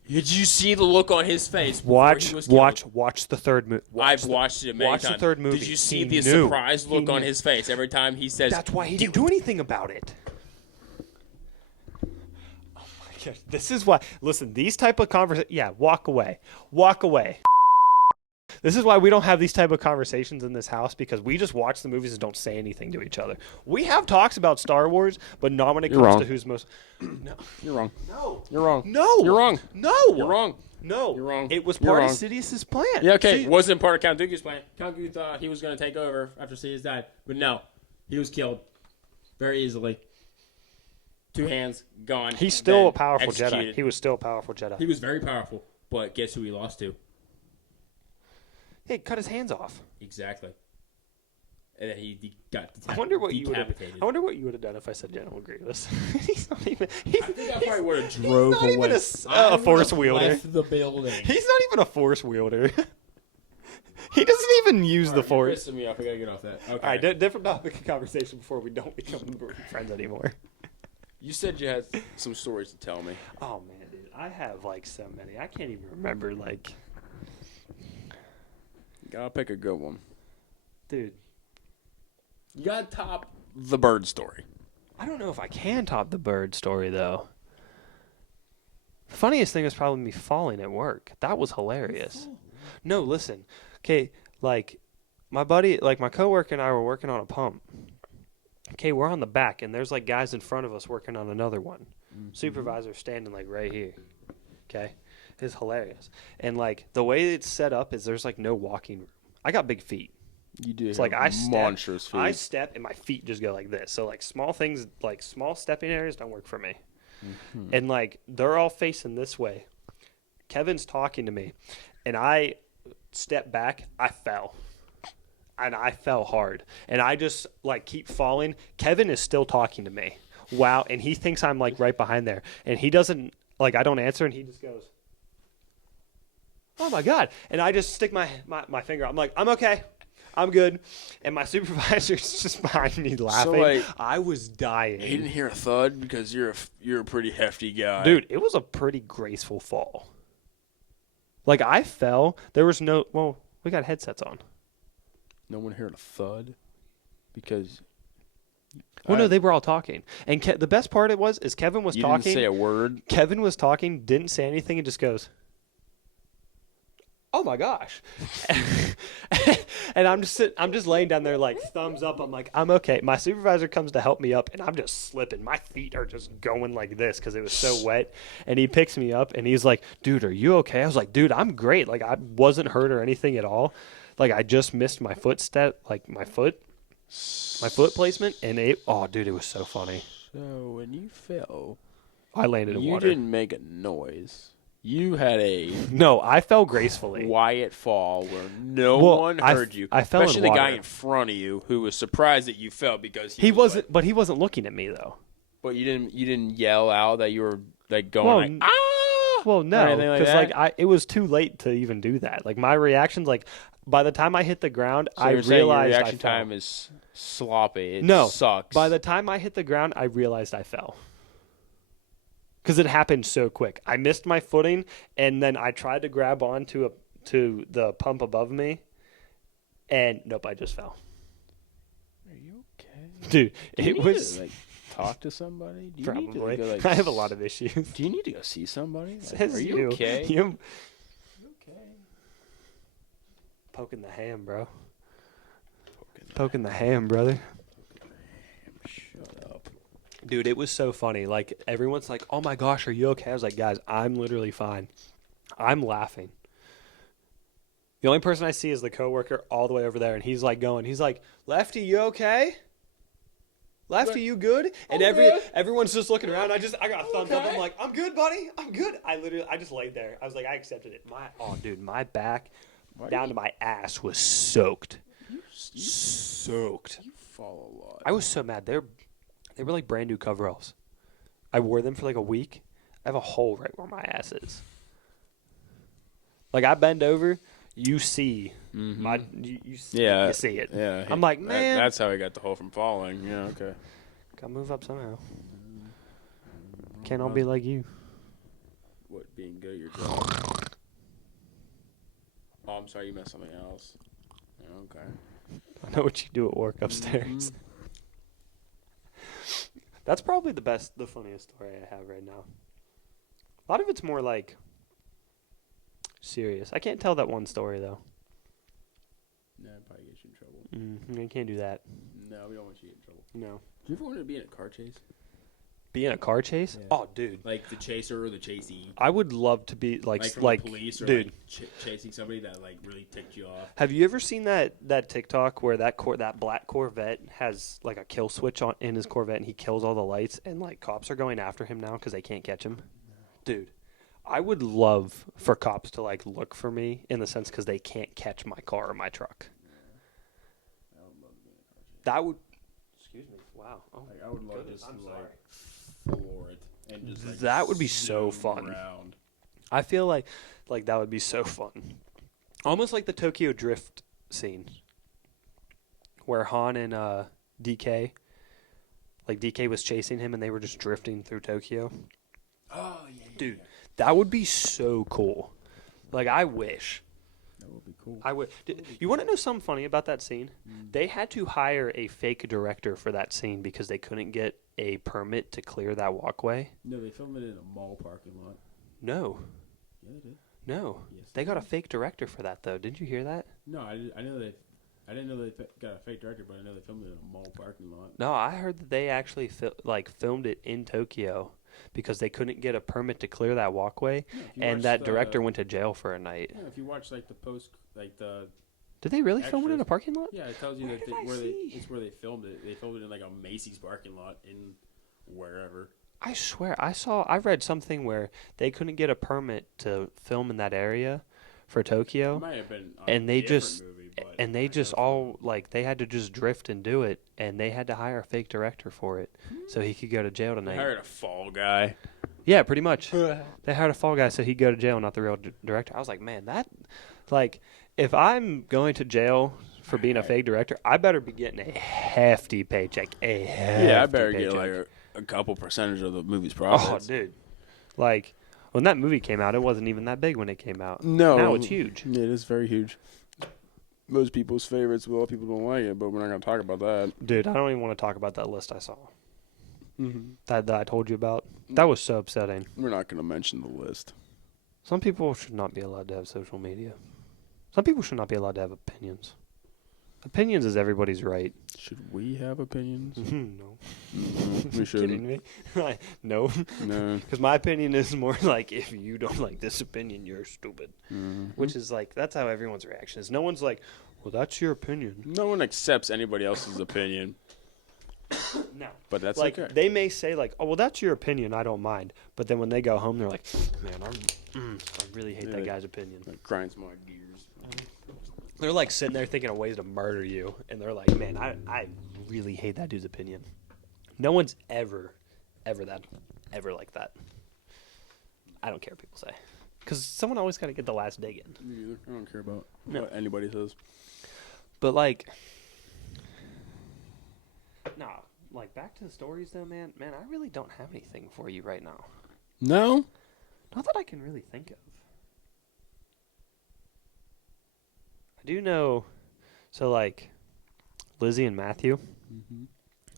Did you see the look on his face? before Watch, he was killed? watch the third movie. I've watched it many watch the times. third movie. Did you see He the knew. surprised He look on knew. his face every time he says? That's why he didn't do anything about it. Oh my gosh, this is why. Listen, these type of conversations. Yeah, walk away. Walk away. This is why we don't have these type of conversations in this house because we just watch the movies and don't say anything to each other. We have talks about Star Wars, but not when it You're comes wrong. to who's most. No, You're wrong. no, You're wrong. no. You're wrong. No, You're wrong. No, You're wrong. It was You're part wrong. of Sidious's plan. Yeah, okay. See- Wasn't part of Count Dooku's plan. Count Dooku thought he was going to take over after Sidious died, but no, he was killed very easily. 2 hands gone. He's still then a powerful Jedi. executed. He was still a powerful Jedi. He was very powerful, but guess who he lost to? He cut his hands off. Exactly. And then he got I wonder what you would have. decapitated. I wonder what you would have done if I said General Grievous. He's not even. I think I probably would have drove not even away. a force wielder. Left the building. He's not even a force wielder. He doesn't even use the Alright, you're force. pissing me off. I gotta get off that. Okay. All right, different topic of conversation before we don't become friends anymore. You said you had some stories to tell me. Oh man, dude, I have like so many. I can't even remember. Like, Gotta pick a good one. dude, You gotta top the bird story. I don't know if I can top the bird story though. The funniest thing was probably me falling at work. That was hilarious. No, listen. Okay, like my buddy, like my coworker and I were working on a pump. Okay, we're on the back and there's like guys in front of us working on another one. Supervisor standing like right here. Okay? It's hilarious. And like the way it's set up is there's like no walking room. I got big feet. You do. It's like I step, monstrous feet. I step and my feet just go like this. So like small things, like small stepping areas don't work for me. And like they're all facing this way. Kevin's talking to me and I step back, I fell. And I fell hard. And I just like keep falling. Kevin is still talking to me. Wow. And he thinks I'm like right behind there. And he doesn't, like I don't answer and he just goes, oh my God. And I just stick my finger. I'm like, I'm okay. I'm good. And my supervisor's just behind me laughing. like, I was dying. He didn't hear a thud because you're a pretty hefty guy. Dude, it was a pretty graceful fall. Like, I fell. There was no... Well, we got headsets on. No one heard a thud because... Well, no, they were all talking. And the best part is Kevin was you talking. didn't say a word. Kevin was talking, didn't say anything, and just goes, "Oh my gosh!" And I'm just laying down there like thumbs up. I'm like, I'm okay. My supervisor comes to help me up, and I'm just slipping. My feet are just going like this because it was so wet. And he picks me up, and he's like, "Dude, are you okay?" I was like, "Dude, I'm great. Like, I wasn't hurt or anything at all. Like, I just missed my footstep, like my foot placement, and it was so funny. So when you fell, I landed in you water. didn't make a noise. You had a No, I fell gracefully. quiet fall where no Well, one I heard you. I fell in Especially the guy water. in front of you who was surprised that you fell because He was wasn't, like- but he wasn't looking at me though. but you didn't yell out that you were like going Well, like ah. Well, no, anything like because that? it was too late to even do that. Like my reactions, like by the time I hit the ground, So I you're saying your realized I reaction fell. time is sloppy. It No, sucks. By the time I hit the ground, I realized I fell. Because it happened so quick. I missed my footing, and then I tried to grab on to the pump above me, and nope, I just fell. Are you okay? Dude, Do you it need was to, like talk to somebody. Do you need to, probably. go, like, I have a lot of issues. Do you need to go see somebody? Like, Says are you okay? You okay? poking the ham, bro. Poking the ham, brother. Shut up. Dude, it was so funny. Like, everyone's like, "Oh my gosh, are you okay?" I was like, "Guys, I'm literally fine." I'm laughing. The only person I see is the coworker all the way over there, and he's like, "Lefty, you okay? Lefty, you good?" And everyone's just looking around. I got a thumbs up. I'm like, "I'm good, buddy. I'm good." I just laid there. I was like, I accepted it. My back down to my ass was soaked. Soaked. You fall a lot. I was so mad. They were like brand new coveralls. I wore them for like a week. I have a hole right where my ass is. Like I bend over, you see my you see, Yeah, you see it. Yeah. I'm like, man. That's how he got the hole from falling. Yeah. Okay. Gotta move up somehow. Can't all be like you. What, being good at your job? Oh, I'm sorry. You meant something else. Yeah, okay. I know what you do at work upstairs. That's probably the funniest story I have right now. A lot of it's more like serious. I can't tell that one story though. Nah, I'd probably get you in trouble. I can't do that. No, we don't want you to get in trouble. No. Do you ever want to be in a car chase? Be in a car chase? Yeah. Oh, dude. Like the chaser or the chasee? I would love to be Like from like the police or dude. like chasing somebody that like really ticked you off? Have you ever seen that TikTok where that black Corvette has like a kill switch on in his Corvette and he kills all the lights and like cops are going after him now because they can't catch him? Dude, I would love for cops to like look for me in the sense because they can't catch my car or my truck. I would love to be in a car chase. That would. Excuse me. Wow. Oh, Like, I would love goodness, just I'm to sorry. like floor it and just like That would be so zoom fun. around. I feel like that would be so fun. Almost like the Tokyo Drift scene where Han and DK, like DK was chasing him and they were just drifting through Tokyo. Oh yeah, Dude, that would be so cool. Like I wish. that would be cool. I would. You want to know something funny about that scene? They had to hire a fake director for that scene because they couldn't get a permit to clear that walkway. No, they filmed it in a mall parking lot. No. Yeah, they did. No. Yes, They got a fake director for that though. Didn't you hear that? No, I know they. I didn't know they got a fake director, but I know they filmed it in a mall parking lot. No, I heard that they actually filmed it in Tokyo because they couldn't get a permit to clear that walkway, Yeah, if you and watch that the- director went to jail for a night. Yeah, if you watch like the post, like the Did they really film it in a extras- parking lot? yeah, it tells you Where that did I see? it's where they filmed it. They filmed it in like a Macy's parking lot in wherever. I swear, I read something where they couldn't get a permit to film in that area for It Tokyo, might have been a and they different just movie, but and they I just know all like they had to just drift and do it, and they had to hire a fake director for it so he could go to jail they tonight. hired a fall guy. Yeah, pretty much. They hired a fall guy so he'd go to jail, not the real director. I was like, man, that, like, if I'm going to jail for being a fake director, I better be getting a hefty paycheck. Yeah, I better paycheck. get like a couple percentage of the movie's Oh, profits. dude. Like, when that movie came out, it wasn't even that big when it came out. No. Now it's huge. It is very huge. Most people's favorites, a lot of people don't like it, but we're not going to talk about that. Dude, I don't even want to talk about that list I saw. Mm-hmm. That I told you about. That was so upsetting. We're not going to mention the list. Some people should not be allowed to have social media. Some people should not be allowed to have opinions. Opinions is everybody's right. Should we have opinions? No. We shouldn't. Kidding me? No. No. Because my opinion is more like, if you don't like this opinion, you're stupid. Mm-hmm. Which is like, that's how everyone's reaction is. No one's like, well, that's your opinion. No one accepts anybody else's opinion, No. but that's Like, okay. they may say like, oh, well, that's your opinion. I don't mind. But then when they go home, they're like, man, I really hate that Yeah. guy's opinion. That grinds my gears. They're like sitting there thinking of ways to murder you. And they're like, man, I really hate that dude's opinion. No one's ever like that. I don't care what people say. Because someone always got to get the last dig in. Me either. I don't care about No. what anybody says. But like, nah, like back to the stories though, man. Man, I really don't have anything for you right now. No? Not that I can really think of. I do know, so like, Lizzie and Matthew. Mm-hmm.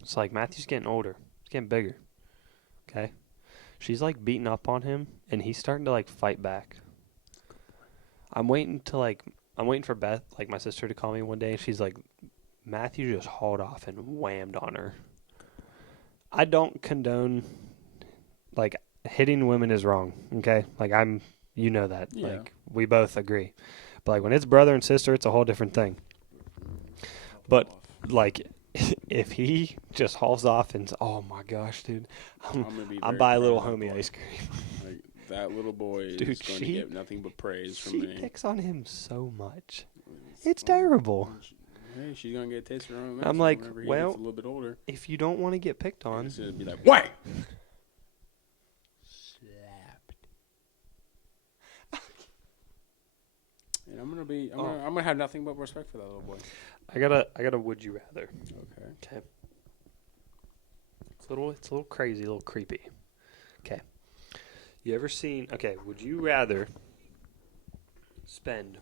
It's like Matthew's getting older. He's getting bigger. Okay? She's like beating up on him, and he's starting to like fight back. I'm waiting for Beth, like my sister, to call me one day, and she's like, Matthew just hauled off and whammed on her. I don't condone, like, hitting women is wrong, okay? Like, you know that. Yeah. Like, we both agree. But, like, when it's brother and sister, it's a whole different thing. But, like, if he just hauls off and, oh my gosh, dude, I'm gonna be I'm very buy a proud little of that homie boy. ice cream. Like, that little boy Dude, is going to she- get nothing but praise from She me. picks on him so much. It's terrible. Hey, she's going to get a taste of her own I'm medicine like, whenever he well, gets a little bit older. If you don't want to get picked on, It's going to be like, wham! And I'm gonna have nothing but respect for that little boy. I got a would you rather. Okay. Okay. It's a little crazy, a little creepy. Okay. You ever seen? Okay. Would you rather spend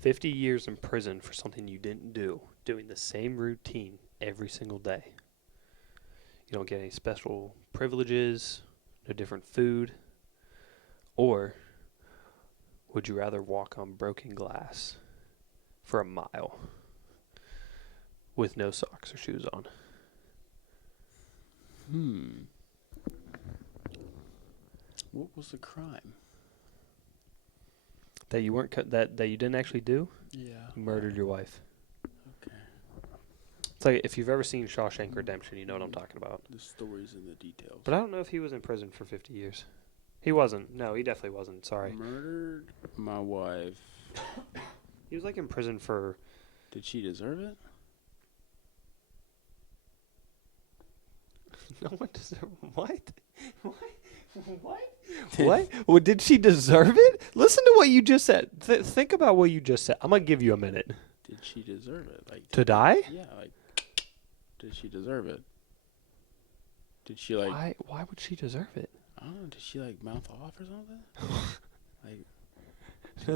50 years in prison for something you didn't do, doing the same routine every single day? You don't get any special privileges, no different food, or would you rather walk on broken glass for a mile with no socks or shoes on? What was the crime? That you weren't that you didn't actually do? Yeah. You murdered your wife. Okay. It's like if you've ever seen Shawshank Redemption, you know what I'm talking about. The stories and the details. But I don't know if he was in prison for 50 years. He wasn't. No, he definitely wasn't. Sorry. Murdered my wife. He was like in prison for. Did she deserve it? No one deserves. What? What? Well, did she deserve it? Listen to what you just said. Think about what you just said. I'm gonna give you a minute. Did she deserve it? Like To die? Yeah, like did she deserve it? Did she like Why would she deserve it? I don't know, did she like mouth off or something? Like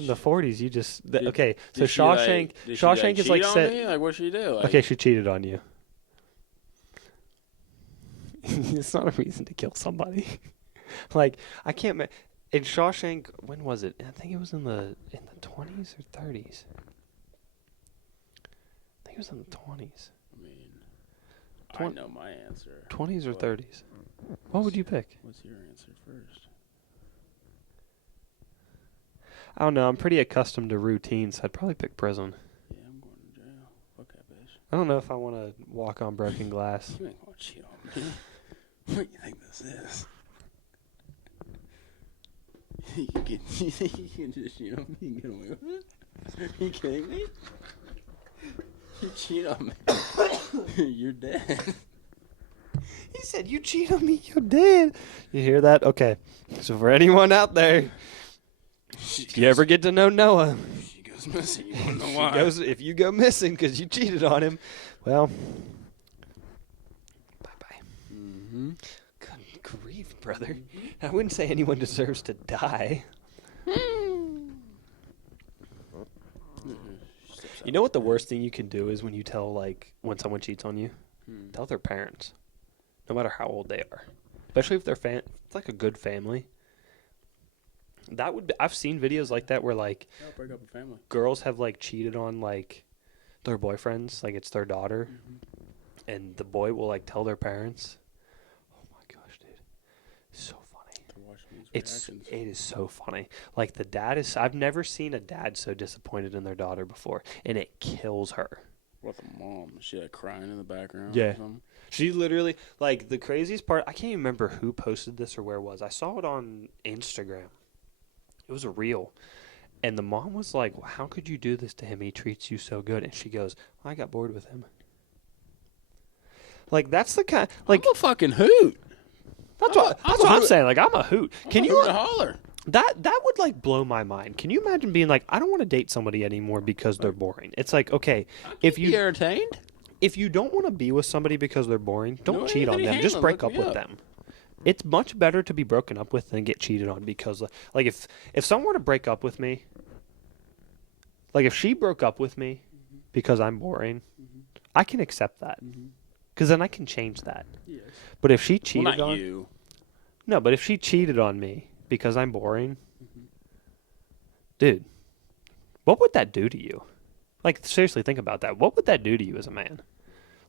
In the 40s, you just Did- okay. So did she, like- Shawshank, did she, Shawshank is like cheat on set. me? Like what'd she do? Like, Okay, she cheated on you. It's not a reason to kill somebody. Like I can't. In Shawshank, when was it? I think it was in the 20s or 30s. I think it was in the 20s. I mean I Twen- know my answer. 20s or What? 30s. What would you pick? What's your answer first? I don't know. I'm pretty accustomed to routines. So I'd probably pick prison. Yeah, I'm going to jail. Fuck that bitch. I don't know if I want to walk on broken glass. You ain't gonna cheat on me. What do you think this is? You can just cheat on me and get away with it? You kidding me? You cheat on me. You're dead. He said, "You cheat on me, you're dead." You hear that? Okay. So for anyone out there, if you ever get to know Noah, She goes goes missing. You don't know If why. if you go missing because you cheated on him, well, bye-bye. Mm-hmm. Good grief, brother. I wouldn't say anyone deserves to die. You know what the worst thing you can do is when you tell, like, when someone cheats on you? Tell their parents, no matter how old they are. Especially if they're it's like a good family. That would be, I've seen videos like that where, like, Break up a family. girls have, like, cheated on, like, their boyfriends, like it's their daughter, and the boy will, like, tell their parents. Oh my gosh, dude, so funny. To watch these It reactions. is so funny. Like, the dad is, I've never seen a dad so disappointed in their daughter before, and it kills her. What the mom? She had crying in the background. Yeah. Or something? She literally, like, the craziest part, I can't even remember who posted this or where it was. I saw it on Instagram. It was a reel. And the mom was like, well, how could you do this to him? He treats you so good. And she goes, I got bored with him. Like, that's the kind, like, I'm a fucking hoot. that's what I'm saying. Like, I'm a hoot. Can you, hoot and holler? that would, like, blow my mind. Can you imagine being like, I don't want to date somebody anymore because they're boring? It's like, okay, if You you entertained? if you don't want to be with somebody because they're boring, don't No, cheat on Anthony them. Just Hamlin, break look up me with up. them. It's much better to be broken up with than get cheated on because, like, if someone were to break up with me, like, if she broke up with me because I'm boring, I can accept that because then I can change that. Yes. But if she Well, cheated not on you. no, but if she cheated on me because I'm boring, dude, what would that do to you? Like, seriously, think about that. What would that do to you as a man?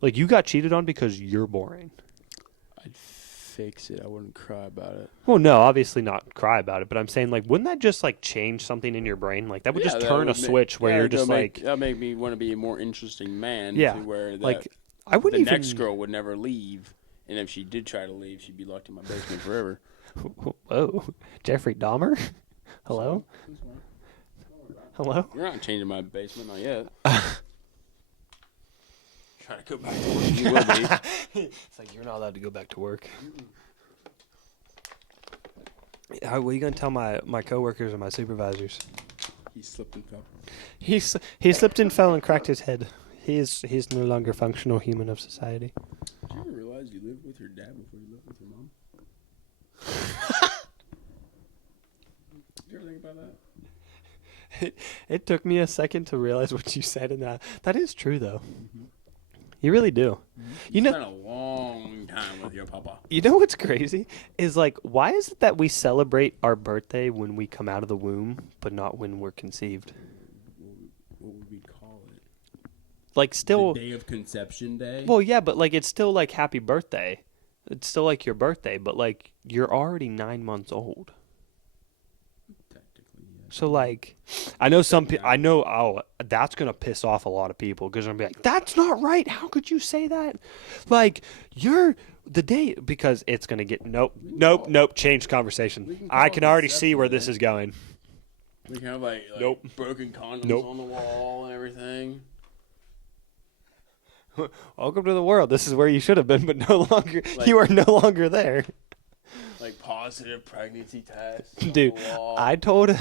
Like, you got cheated on because you're boring. I'd fix it. I wouldn't cry about it. Well, no, obviously not cry about it, but I'm saying, like, wouldn't that just, like, change something in your brain? Like, that would just that turn a would switch where you're just like, that make me want to be a more interesting man. yeah, To where that like, I wouldn't the even. next girl would never leave, and if she did try to leave, she'd be locked in my basement forever. Whoa, Jeffrey Dahmer? Hello? Hello? You're not changing my basement, not yet. Trying to go back to work. You will be. It's like, you're not allowed to go back to work. What are you going to tell my coworkers and my supervisors? He slipped and fell. He slipped and fell and cracked his head. He's no longer functional human of society. Did you ever realize you lived with your dad before you lived with your mom? Did you ever think about that? It took me a second to realize what you said, and that is true, though. You really do. You know, Spent a long time with your papa. you know what's crazy is, like, why is it that we celebrate our birthday when we come out of the womb, but not when we're conceived? What would we call it? Like, still, The day of conception day. well, yeah, but like, it's still like happy birthday. It's still like your birthday, but like, you're already 9 months old. Technically, yeah. So, like, I know some people, I know, oh, that's going to piss off a lot of people because I'm going to be like, that's not right. How could you say that? Like, you're the day, because it's going to get, nope, change conversation. I can already see where this is going. We can have like Nope. broken condoms Nope. on the wall and everything. Welcome to the world. This is where you should have been, but no longer, Like- you are no longer there. Like positive pregnancy tests. Dude, on the wall. I told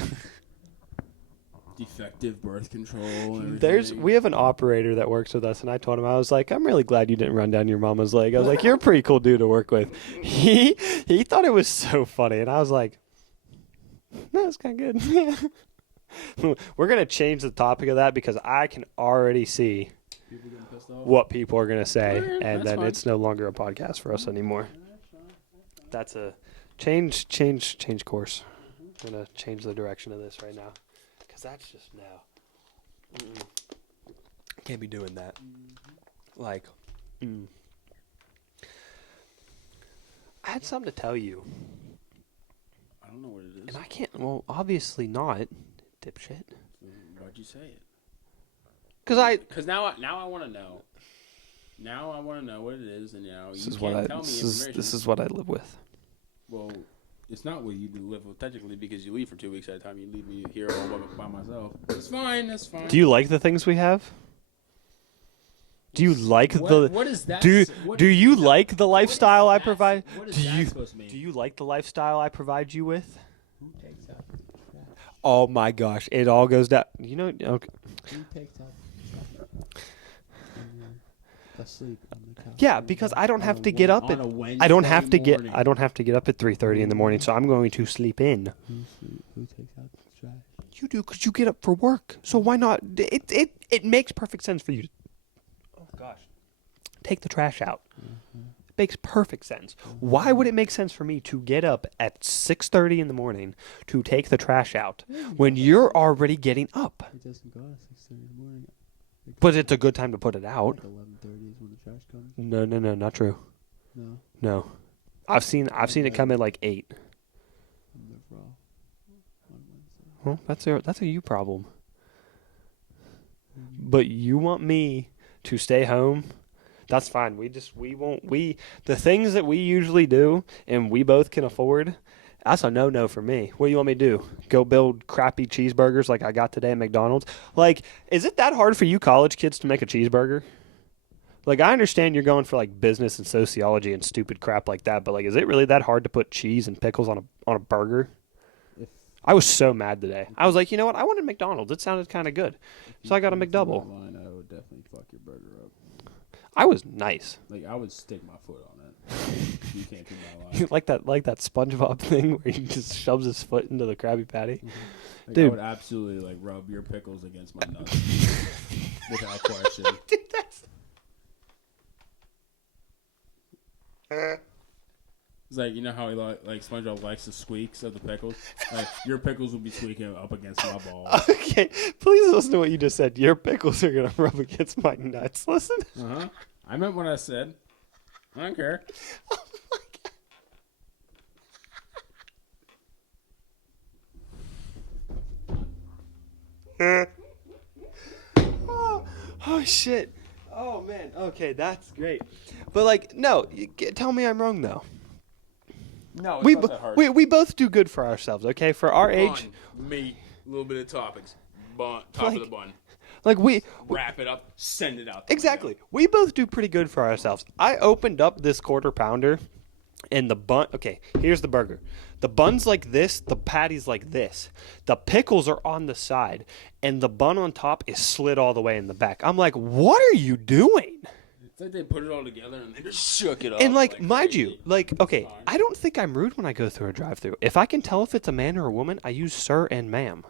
Defective birth control. And we have an operator that works with us, and I told him, I was like, I'm really glad you didn't run down your mama's leg. I was like, you're a pretty cool dude to work with. He thought it was so funny, and I was like, no, it's kind of good. We're gonna change the topic of that because I can already see people getting pissed off. what people are gonna say, Alright, and that's then fine. it's no longer a podcast for us anymore. That's a change course. I'm gonna change the direction of this right now. Because that's just no. Can't be doing that. Like, I had something to tell you, I don't know what it is. and I can't. Well, obviously not, dipshit. Why'd you say it? Because now I want to know. Now I want to know what it is, and this you is can't what I tell me this information. is what I live with. Well, It's not what you live with technically because you leave for 2 weeks at a time. You leave me here all by myself. It's fine. That's fine. Do you like the things we have? Do you like what is that? do you like the lifestyle I provide? What is Do that you supposed to mean? do you like the lifestyle I provide you with? Who takes that? Oh my gosh, it all goes down. You know, okay. Who takes out asleep on the couch? Yeah, because I don't have to get up at. I don't have to get. I don't have to get up at 3:30 in the morning, so I'm going to sleep in. Who takes out the trash? You do, because you get up for work. So why not? It makes perfect sense for you to. Oh gosh. Take the trash out. It makes perfect sense. Why would it make sense for me to get up at 6:30 in the morning to take the trash out when you're already getting up? It doesn't go at 6:30 in the morning. But it's a good time to put it out. 11:30 is when the trash comes. No, not true. No, No, I've seen it come in like 8. I'm there for all on Wednesday. Well, that's a you problem. But you want me to stay home? That's fine. The things that we usually do and we both can afford, that's a no for me. What do you want me to do? Go build crappy cheeseburgers like I got today at McDonald's? Like, is it that hard for you college kids to make a cheeseburger? Like, I understand you're going for like business and sociology and stupid crap like that, but like, is it really that hard to put cheese and pickles on a burger? I was so mad today. I was like, you know what? I wanted McDonald's. It sounded kind of good. So I got a McDouble. Line, I would definitely fuck your burger up. I was nice. Like, I would stick my foot on it. You can't do my line. like that SpongeBob thing where he just shoves his foot into the Krabby Patty. Like, Dude. I would absolutely like rub your pickles against my nuts without question. Dude, that's... It's like, you know how he like SpongeBob likes the squeaks of the pickles? Like, your pickles would be squeaking up against my balls. Okay, please listen to what you just said. Your pickles are gonna rub against my nuts. Listen. Uh-huh. I meant what I said. I don't care. Oh shit. Oh man. Okay, that's great. But like, no, tell me I'm wrong though. No, it's We not that hard. we both do good for ourselves. Okay, for our age, Bun, meat, a little bit of toppings, bun, top Like- of the bun. like we Wrap it up, send it out. the exactly. We both do pretty good for ourselves. I opened up this quarter pounder, and the bun. Okay, here's the burger. The bun's like this. The patty's like this. The pickles are on the side, and the bun on top is slid all the way in the back. I'm like, what are you doing? It's like they put it all together and they just shook it up. And like, mind you, crazy. like, okay, Fine. I don't think I'm rude when I go through a drive-through. If I can tell if it's a man or a woman, I use sir and ma'am.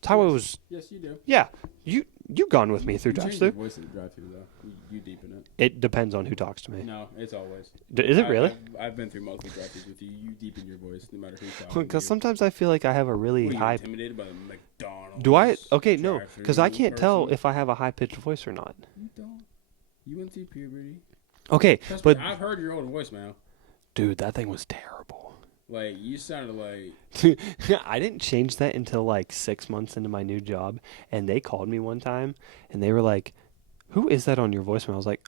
That's how it was. Yes, you do. Yeah, you gone with me through You change your drive-through. voice in the drive-through, though. You deepen it. It depends on who talks to me. No, it's always. Is it really? I've been through multiple drive-thrus with you. You deepen your voice no matter who's talking. Because to you. sometimes I feel like I have a really What, are you high. intimidated by the McDonald's? Do I? Okay, no, drive-thru because I can't tell person? if I have a high-pitched voice or not. You don't. You went through puberty. Okay, Trust but me, I've heard your old voicemail. dude, that thing was terrible. Like, you sounded like... I didn't change that until like 6 months into my new job, and they called me one time, and they were like, "Who is that on your voicemail?" I was like,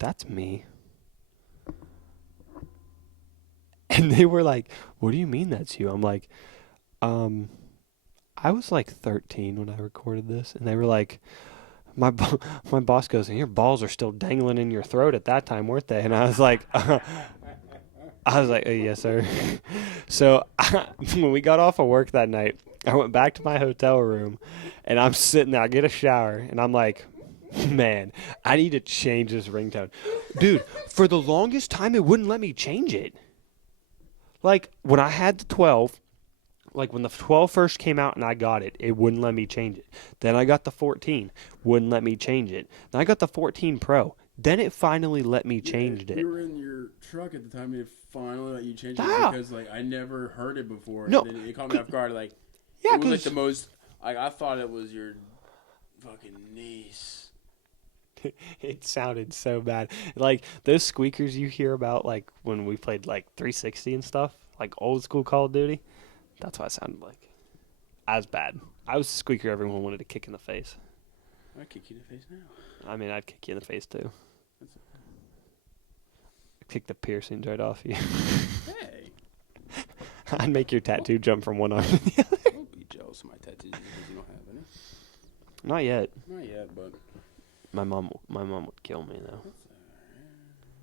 that's me." And they were like, "What do you mean that's you?" I'm like, I was like 13 when I recorded this, and they were like, my boss goes, "And your balls are still dangling in your throat at that time, weren't they?" And I was like, "Yes, sir." So when we got off of work that night, I went back to my hotel room, and I'm sitting there. I get a shower, and I'm like, man, I need to change this ringtone. Dude, for the longest time, it wouldn't let me change it. Like, when I had the 12, like when the 12 first came out and I got it, it wouldn't let me change it. Then I got the 14, wouldn't let me change it. Then I got the 14 Pro. Then it finally let me change You it. were in your truck at the time. It finally let you change Yeah. it because, like, I never heard it before. No. And then it caught me off guard. Like, Yeah, it was like 'cause- the most... Like, I thought it was your fucking niece. It sounded so bad. Like those squeakers you hear about, like when we played like 360 and stuff, like old school Call of Duty. That's what I sounded like. As bad. I was the squeaker everyone wanted to kick in the face. I'd kick you in the face now. I mean, I'd kick you in the face too. I'd kick the piercings right off you. Hey. I'd make your tattoo jump from one arm to the other. Don't be jealous of my tattoos because you don't have any. Not yet. Not yet, but... My mom would kill me though. That's alright.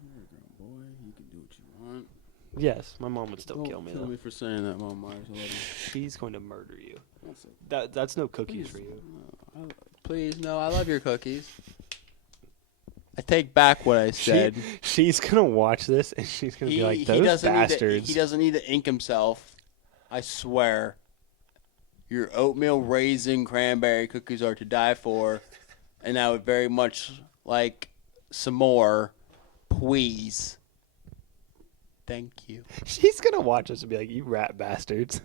You're a grown boy. You can do what you want. Yes, my mom would still Don't kill me kill though. me for saying that, Mom Myers. I love you. She's going to murder you. That's it. That's no cookies Please. for you. Please, no, I love your cookies. I take back what I said. She's gonna watch this and she's gonna be like, "Those bastards." He doesn't need to ink himself. I swear. Your oatmeal raisin cranberry cookies are to die for, and I would very much like some more, please. Thank you. She's gonna watch us and be like, "You rat bastards."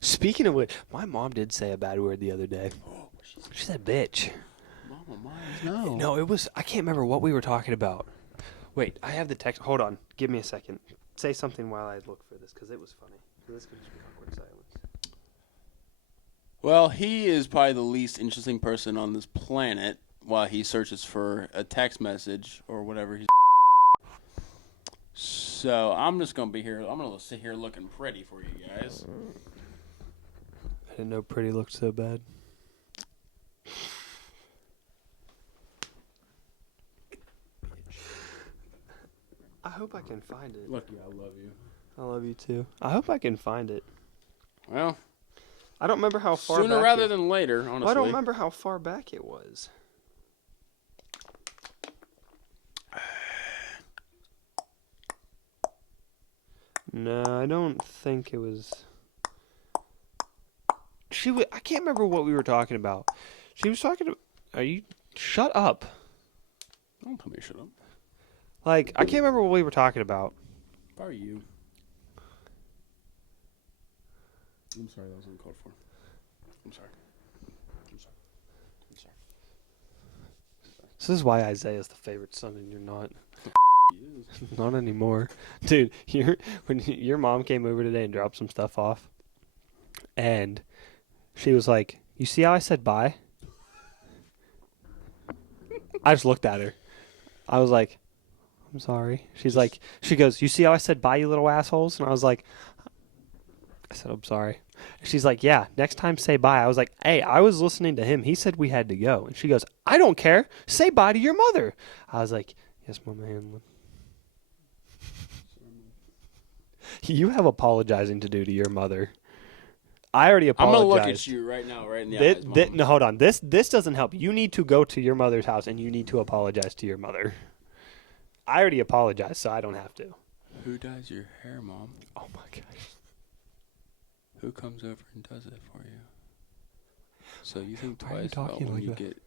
Speaking of which, my mom did say a bad word the other day. She said, "Bitch." Mama Myers, no. No, it was. I can't remember what we were talking about. Wait, I have the text. Hold on. Give me a second. Say something while I look for this because it was funny. This could just be awkward silence. Well, he is probably the least interesting person on this planet while he searches for a text message or whatever he's. So I'm just gonna be here. I'm gonna sit here looking pretty for you guys. I didn't know pretty looked so bad. I hope I can find it. Lucky, I love you. I love you too. I hope I can find it. Well, I don't remember how far sooner back rather it, than later, honestly. Well, I don't remember how far back it was. No, I don't think it was. I can't remember what we were talking about. She was talking to. Are you? Shut up. Don't tell me to shut up. Like, I can't remember what we were talking about. If I were you. I'm sorry, that was uncalled for. I'm sorry. I'm sorry. I'm sorry. This is why Isaiah's the favorite son and you're not. He is. Not anymore. Dude, when your mom came over today and dropped some stuff off, and she was like, "You see how I said bye?" I just looked at her. I was like, "I'm sorry." She goes, "You see how I said bye, you little assholes?" And I said, "I'm sorry." She's like, "Yeah, next time say bye." I was like, "Hey, I was listening to him. He said we had to go." And she goes, "I don't care. Say bye to your mother." I was like, "Yes, Mama Hanlon." You have apologizing to do to your mother. I already I'm apologized. gonna look at you right now, right in the eyes, Mom. No, hold on. This doesn't help. You need to go to your mother's house and you need to apologize to your mother. I already apologized, so I don't have to. Who dyes your hair, Mom? Oh my gosh. Who comes over and does it for you? So you think Why are you twice about talking when like you that? get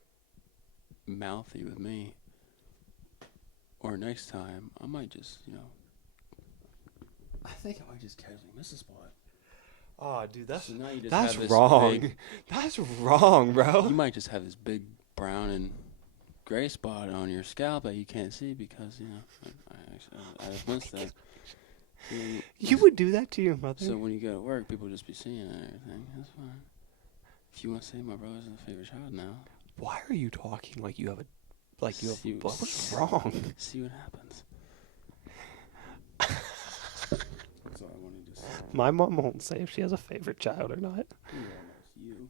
mouthy with me. Or next time, I might just, I think I might just casually miss a spot. Oh, dude, So now you just that's have this wrong. big- That's wrong, bro. you might just have this big brown and gray spot on your scalp that you can't see because, I just missed that. You would do that to your mother? So when you go to work, people just be seeing it and everything. That's fine. If you want to say my brother's my favorite child now, Why are you talking like you have a See- what's wrong? see what happens. That's all I wanted to say. My mom won't say if she has a favorite child or not. You.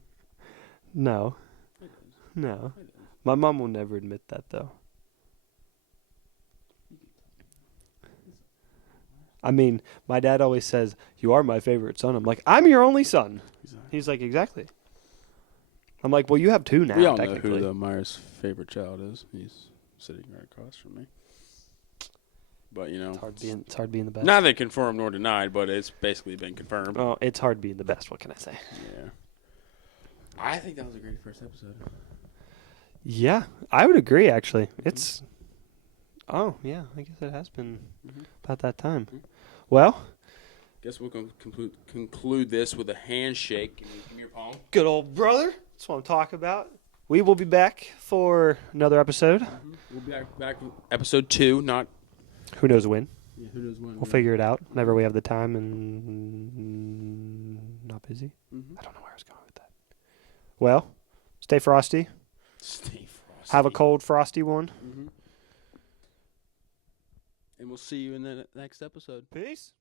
No. I did. No. I did. My mom will never admit that though. I mean, my dad always says, "You are my favorite son." I'm like, "I'm your only son." He's like, "Exactly." I'm like, "Well, you have two now, We all know technically." who the Myers' favorite child is. He's sitting right across from me. But, It's hard being the best. neither confirmed nor denied, but it's basically been confirmed. Oh, it's hard being the best. What can I say? Yeah. I think that was a great first episode. Yeah, I would agree. Actually, it's. Oh yeah, I guess it has been Mhm. about that time. Mhm. Well, Guess we'll conclude this with a handshake. Give me your palm. good old brother. That's what I'm talking about. We will be back for another episode. We'll be back with episode 2, not Who knows when? Yeah, who knows when? We'll figure it out whenever we have the time and not busy. Mhm. I don't know where I was going with that. Well, stay frosty. Stay frosty. Have a cold, frosty one. Mhm. And we'll see you in the next episode. Peace.